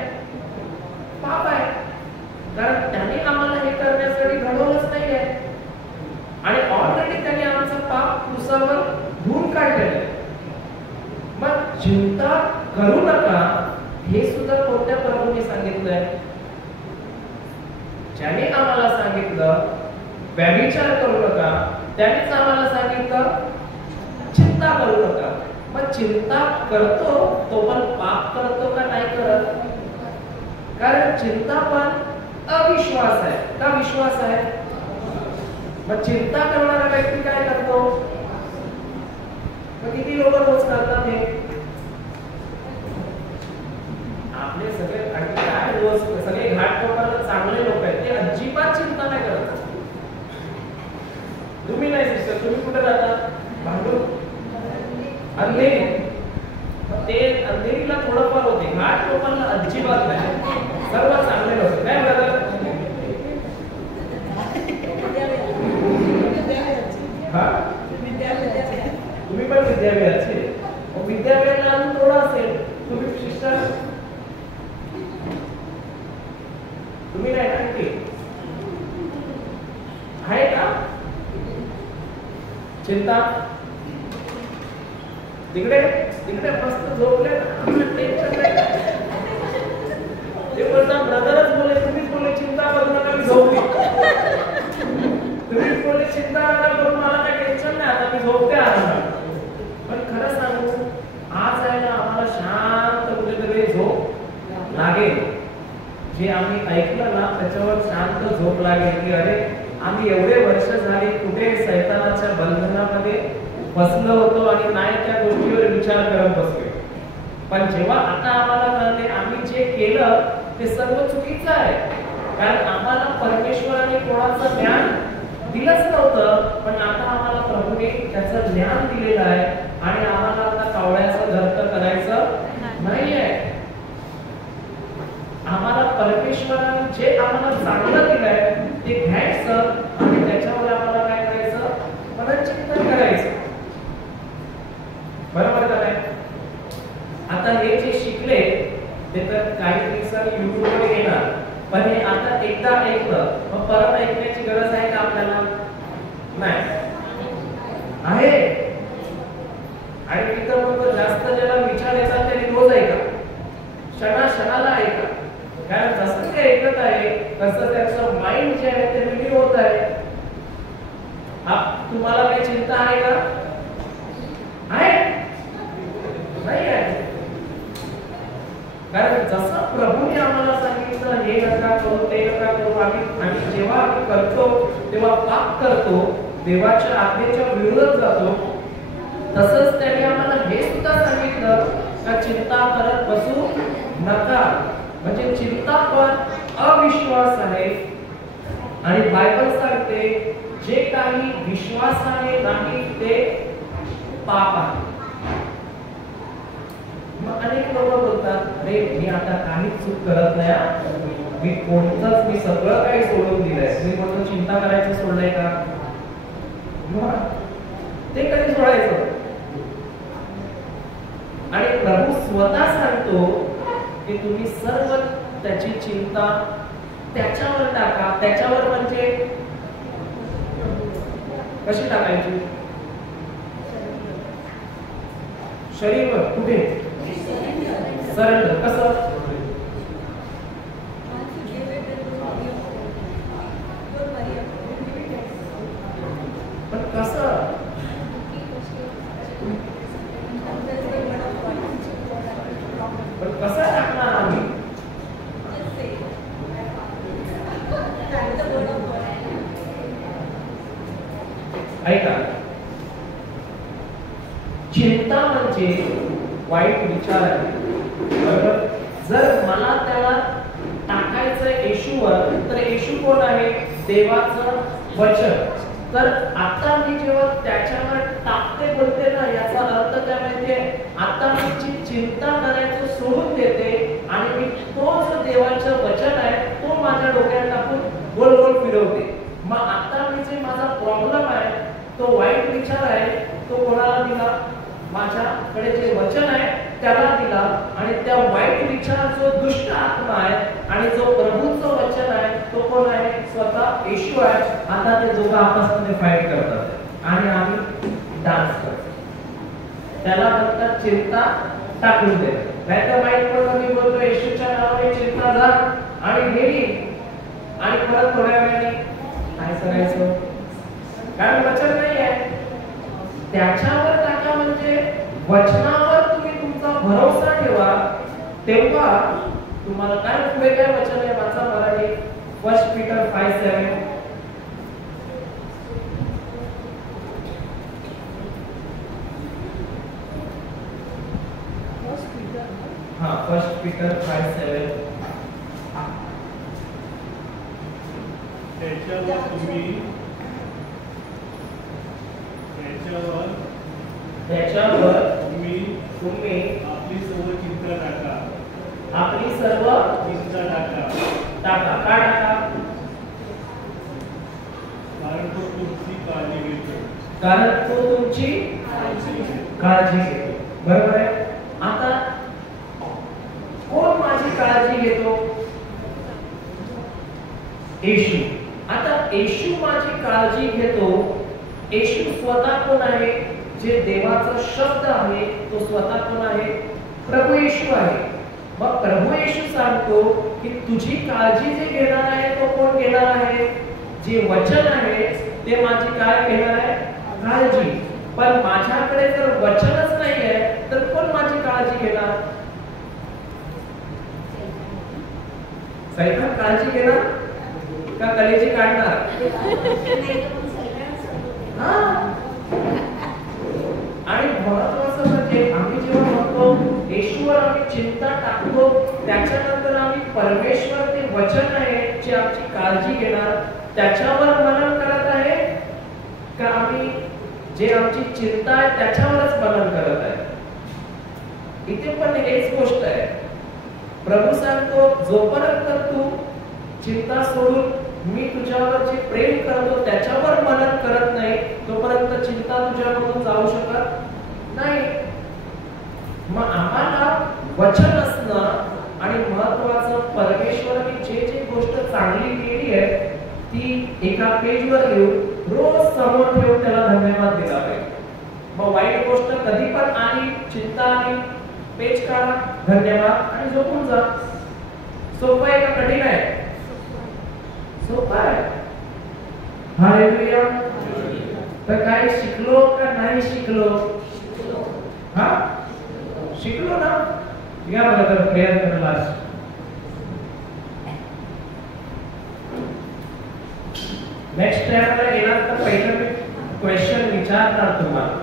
पाप आहे. कारण त्याने आम्हाला हे करण्यासाठी घडवलंच नाही आहे आणि ऑलरेडी त्याने आमचं पाप क्रूसावर धुवून काढलेलं आहे. मग चिंता करू नका हे सुद्धा कोणत्या प्रभूने सांगितलंय? ज्याने आम्हाला सांगितलं व्यभिचार करू नका त्यानेच आम्हाला सांगितलं चिंता करू नका. मग चिंता करतो तो पण पाप करतो का नाही करत? कारण चिंता पण अविश्वास आहे का विश्वास आहे? मग चिंता करणारा व्यक्ती काय करतो? मग किती लोक रोज करतात हे? आपले सगळे आणि काय रोज सगळे घाटकोपरला चांगले लोक आहेत, ते अजिबात चिंता नाही करत. तुम्ही नाही सिस्टर, तुम्ही कुठे जाता? भांडून अंधेरी. ते अंधेरीला थोडंफार होते, घाटकोपरला अजिबात नाही, सर्व चांगले लोक. काय बरं? तुम्ही पण विद्यालयाचे, विद्यालयाला अजून थोडं असेल. तुम्ही शिष्टा तुम्ही नाही नक्की आहे का? चिंता तिकडे तिकडे मस्त झोपले, टेन्शन नाही. ते बोलता ब्रदरच बोले, तुम्हीच बोले चिंता करू नका मी झोपली. तुम्हीच बोले चिंता नका करू, मला काय टेन्शन नाही, आता मी झोपते आरामात. पण खरं सांगू, आज आहे ना आम्हाला शांत कुठेतरी झोप लागेल. जे आम्ही ऐकलं ना त्याच्यावर शांत झोप लागेल की अरे आम्ही एवढे वर्ष झाली कुठे सैतानाच्या बंधनामध्ये बसलो होतो आणि नाही त्या गोष्टीवर विचार करत बसलो. पण जेव्हा आता आम्हाला कळते आम्ही जे केलं ते सर्व चुकीचं आहे, कारण आम्हाला परमेश्वराने कोणाचं ज्ञान दिलंच नव्हतं, पण आता आम्हाला प्रभूने त्याचं ज्ञान दिलेलं आहे आणि आम्हाला आता कावळ्याचं घरट करायचं नाहीये. आम्हाला परमेश्वराने जे आम्हाला चांगलं दिलंय ते घ्यायचं आणि त्याच्यावर आम्हाला काय करायचं? मनचिंतन करायचं. बरोबर का नाही? आता हे जे शिकले ते तर काही दिवसांनी युट्यूबवर येणार, पण हे आता एकदा ऐकलं मग परत ऐकण्याची गरज आहे का आपल्याला? नाही आहे. आणि तिथं मग जास्त ज्याला विचार येतात त्यांनी रोज ऐका, क्षणाला ऐका, कारण जसं ते ऐकत आहे तसं त्याचं माइंड जे आहे ते रिन्यू होत आहे. तुम्हाला काही चिंता आहे का? आहे नाही आहे. कारण जसं प्रभूने आम्हाला सांगितलं हे नका करू ते नका करू, आणि जेव्हा आम्ही करतो तेव्हा पाप करतो, देवाच्या आज्ञेच्या विरोधात जातो. तसंच त्याने आम्हाला हे सुद्धा सांगितलं का चिंता करत बसू नका. म्हणजे चिंता पण अविश्वास आहे आणि बायबल सांगते जे काही विश्वासाने नाही ते पाप आहे. मग अनेक लोक बोलतात अरे मी आता काहीच चूक करत नाही, मी सगळं काही सोडून दिलंय. मी म्हणतो चिंता करायचं सोडलंय का? ते कधी सोडायचं? आणि प्रभू स्वतः सांगतो की तुम्ही सर्व त्याची चिंता त्याच्यावर टाका. त्याच्यावर म्हणजे कशी टाकायची? शरीरवर. कुठे? सरेंडर. कसं? पण कसं? पण कसं टाकणार आम्ही? ऐका, चिंता म्हणजे वाईट विचार आहे. बरोबर? जर मला त्याला टाकायचं येशूवर, तर येशू कोण आहे? देवाचं वचन. तर आता मी जेव्हा त्याच्यावर टाकते बोलते ना, याचा अर्थ काय माहितीये? आता मी चिंता करायचं सोडून देते आणि मी तो जो देवाचं वचन आहे तो माझ्या डोक्यात टाकून गोल गोल फिरवते. मग आता मी जे तो वाईट विचार आहे तो कोणाला दिला? माझ्याकडे जे वचन आहे त्याला दिला, आणि त्या वाईट विचार जो दुष्ट आत्मा आहे आणि जो प्रभूचं वचन आहे तो कोण आहे? स्वतः येशू आहे. आता ते दोघं आपसमध्ये फाईट करतात आणि आम्ही डान्स करतो. त्याला म्हणतात चिंता टाकून दे. नाहीतर वाईट पण मी बोलतो येशूच्या नावाने चिंता जा आणि गेली, आणि परत थोड्या वेळाने काय करायचं? कारण वचन नाही आहे त्याच्यावर टाका. म्हणजे वचनावर तुम्ही तुमचा भरोसा ठेवा, तेव्हा तुम्हाला काय पुढे काय वचन आहे वाचा मराठी. 1 पीटर 5:7. हाँ 1 पीटर 5:7. त्याच्यावर तुम्ही आपली सर्व चिंता टाका. आपली सर्व चिंता टाका. टाका. का टाका? कारण तो तुमची काळजी घेतो. कारण तो तुमची काळजी घेतो. बरोबर आहे. आता कोण माझी काळजी घेतो? येशू. आता येशू माझी काळजी घेतो. येशू स्वतः कोण आहे? जे देवाचा शब्द आहे तो स्वतः कोण आहे? प्रभू येशू आहे. मग प्रभू येशू सांगतो की तुझी काळजी जे घेणार आहे तो कोण घेणार आहे? जे वचन आहे ते माझी काय घेणार आहे? काळजी. पण माझ्याकडे जर वचनच नाही आहे तर कोण माझी काळजी घेणार? सैतान काळजी घेणार का कलेजी काढणार? आणि महत्वाचं म्हणजे आम्ही जेव्हा म्हणतो येशूवर आम्ही चिंता टाकतो, त्याच्यानंतर आम्ही परमेश्वर ते वचन आहे जे आमची काळजी घेणार त्याच्यावर मनन करत आहे का आम्ही जे आमची चिंता आहे त्याच्यावरच मनन करत आहे? इथे पण हेच गोष्ट आहे. प्रभू सांगतो जोपर्यंत तू चिंता सोडून मी तुझ्यावर जे प्रेम करतो त्याच्यावर मनन करत नाही तोपर्यंत चिंता तुझ्याकडून जाऊ शकत नाही. मग आम्हाला वचन असणं आणि महत्वाचं परमेश्वराने जे जे गोष्ट चांगली केली आहे ती एका पेजवर लिहून रोज समोर ठेवून त्याला धन्यवाद दिला पाहिजे. मग वाईट गोष्ट कधी पण आली, चिंता आली, पेज काढा, धन्यवाद आणि झोपून जा. सोपं आहे का कठीण आहे? सोपं आहे. हालेलुया. तर काय शिकलो का नाही शिकलो? हा शिकलो ना. या बघा प्रेयर करायला. नेक्स्ट टाइमला येणार तर पहिलं मी क्वेश्चन विचारणार तुम्हाला.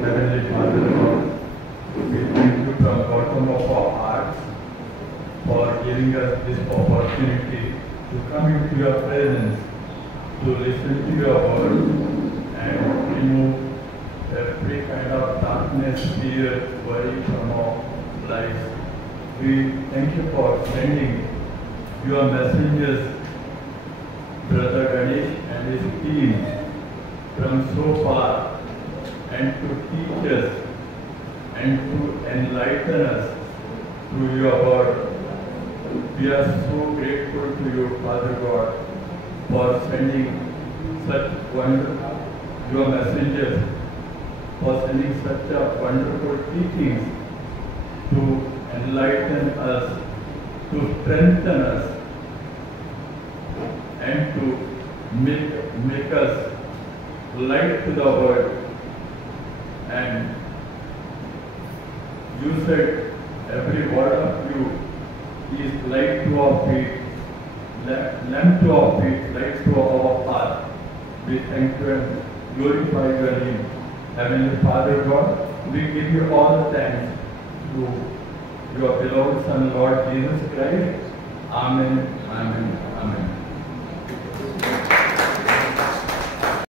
Heavenly Father, Lord, we thank you from the bottom of our hearts for giving us this opportunity to come into your presence, to listen to your word and remove every kind of darkness, fear, worry from our lives. We thank you for sending your messengers, Brother Ganesh and his team, from so far, and to teach us and to enlighten us through your word. We are so grateful to you, Father God, for sending such wonderful your messengers, for sending such a wonderful teachings to enlighten us, to strengthen us, and to make us light to the world. And you said every word of you is light to our feet, lamp to our feet, light to our path. We thank you and glorify your name. Heavenly Father God, we give you all the thanks to your beloved Son, Lord Jesus Christ. Amen, amen, amen.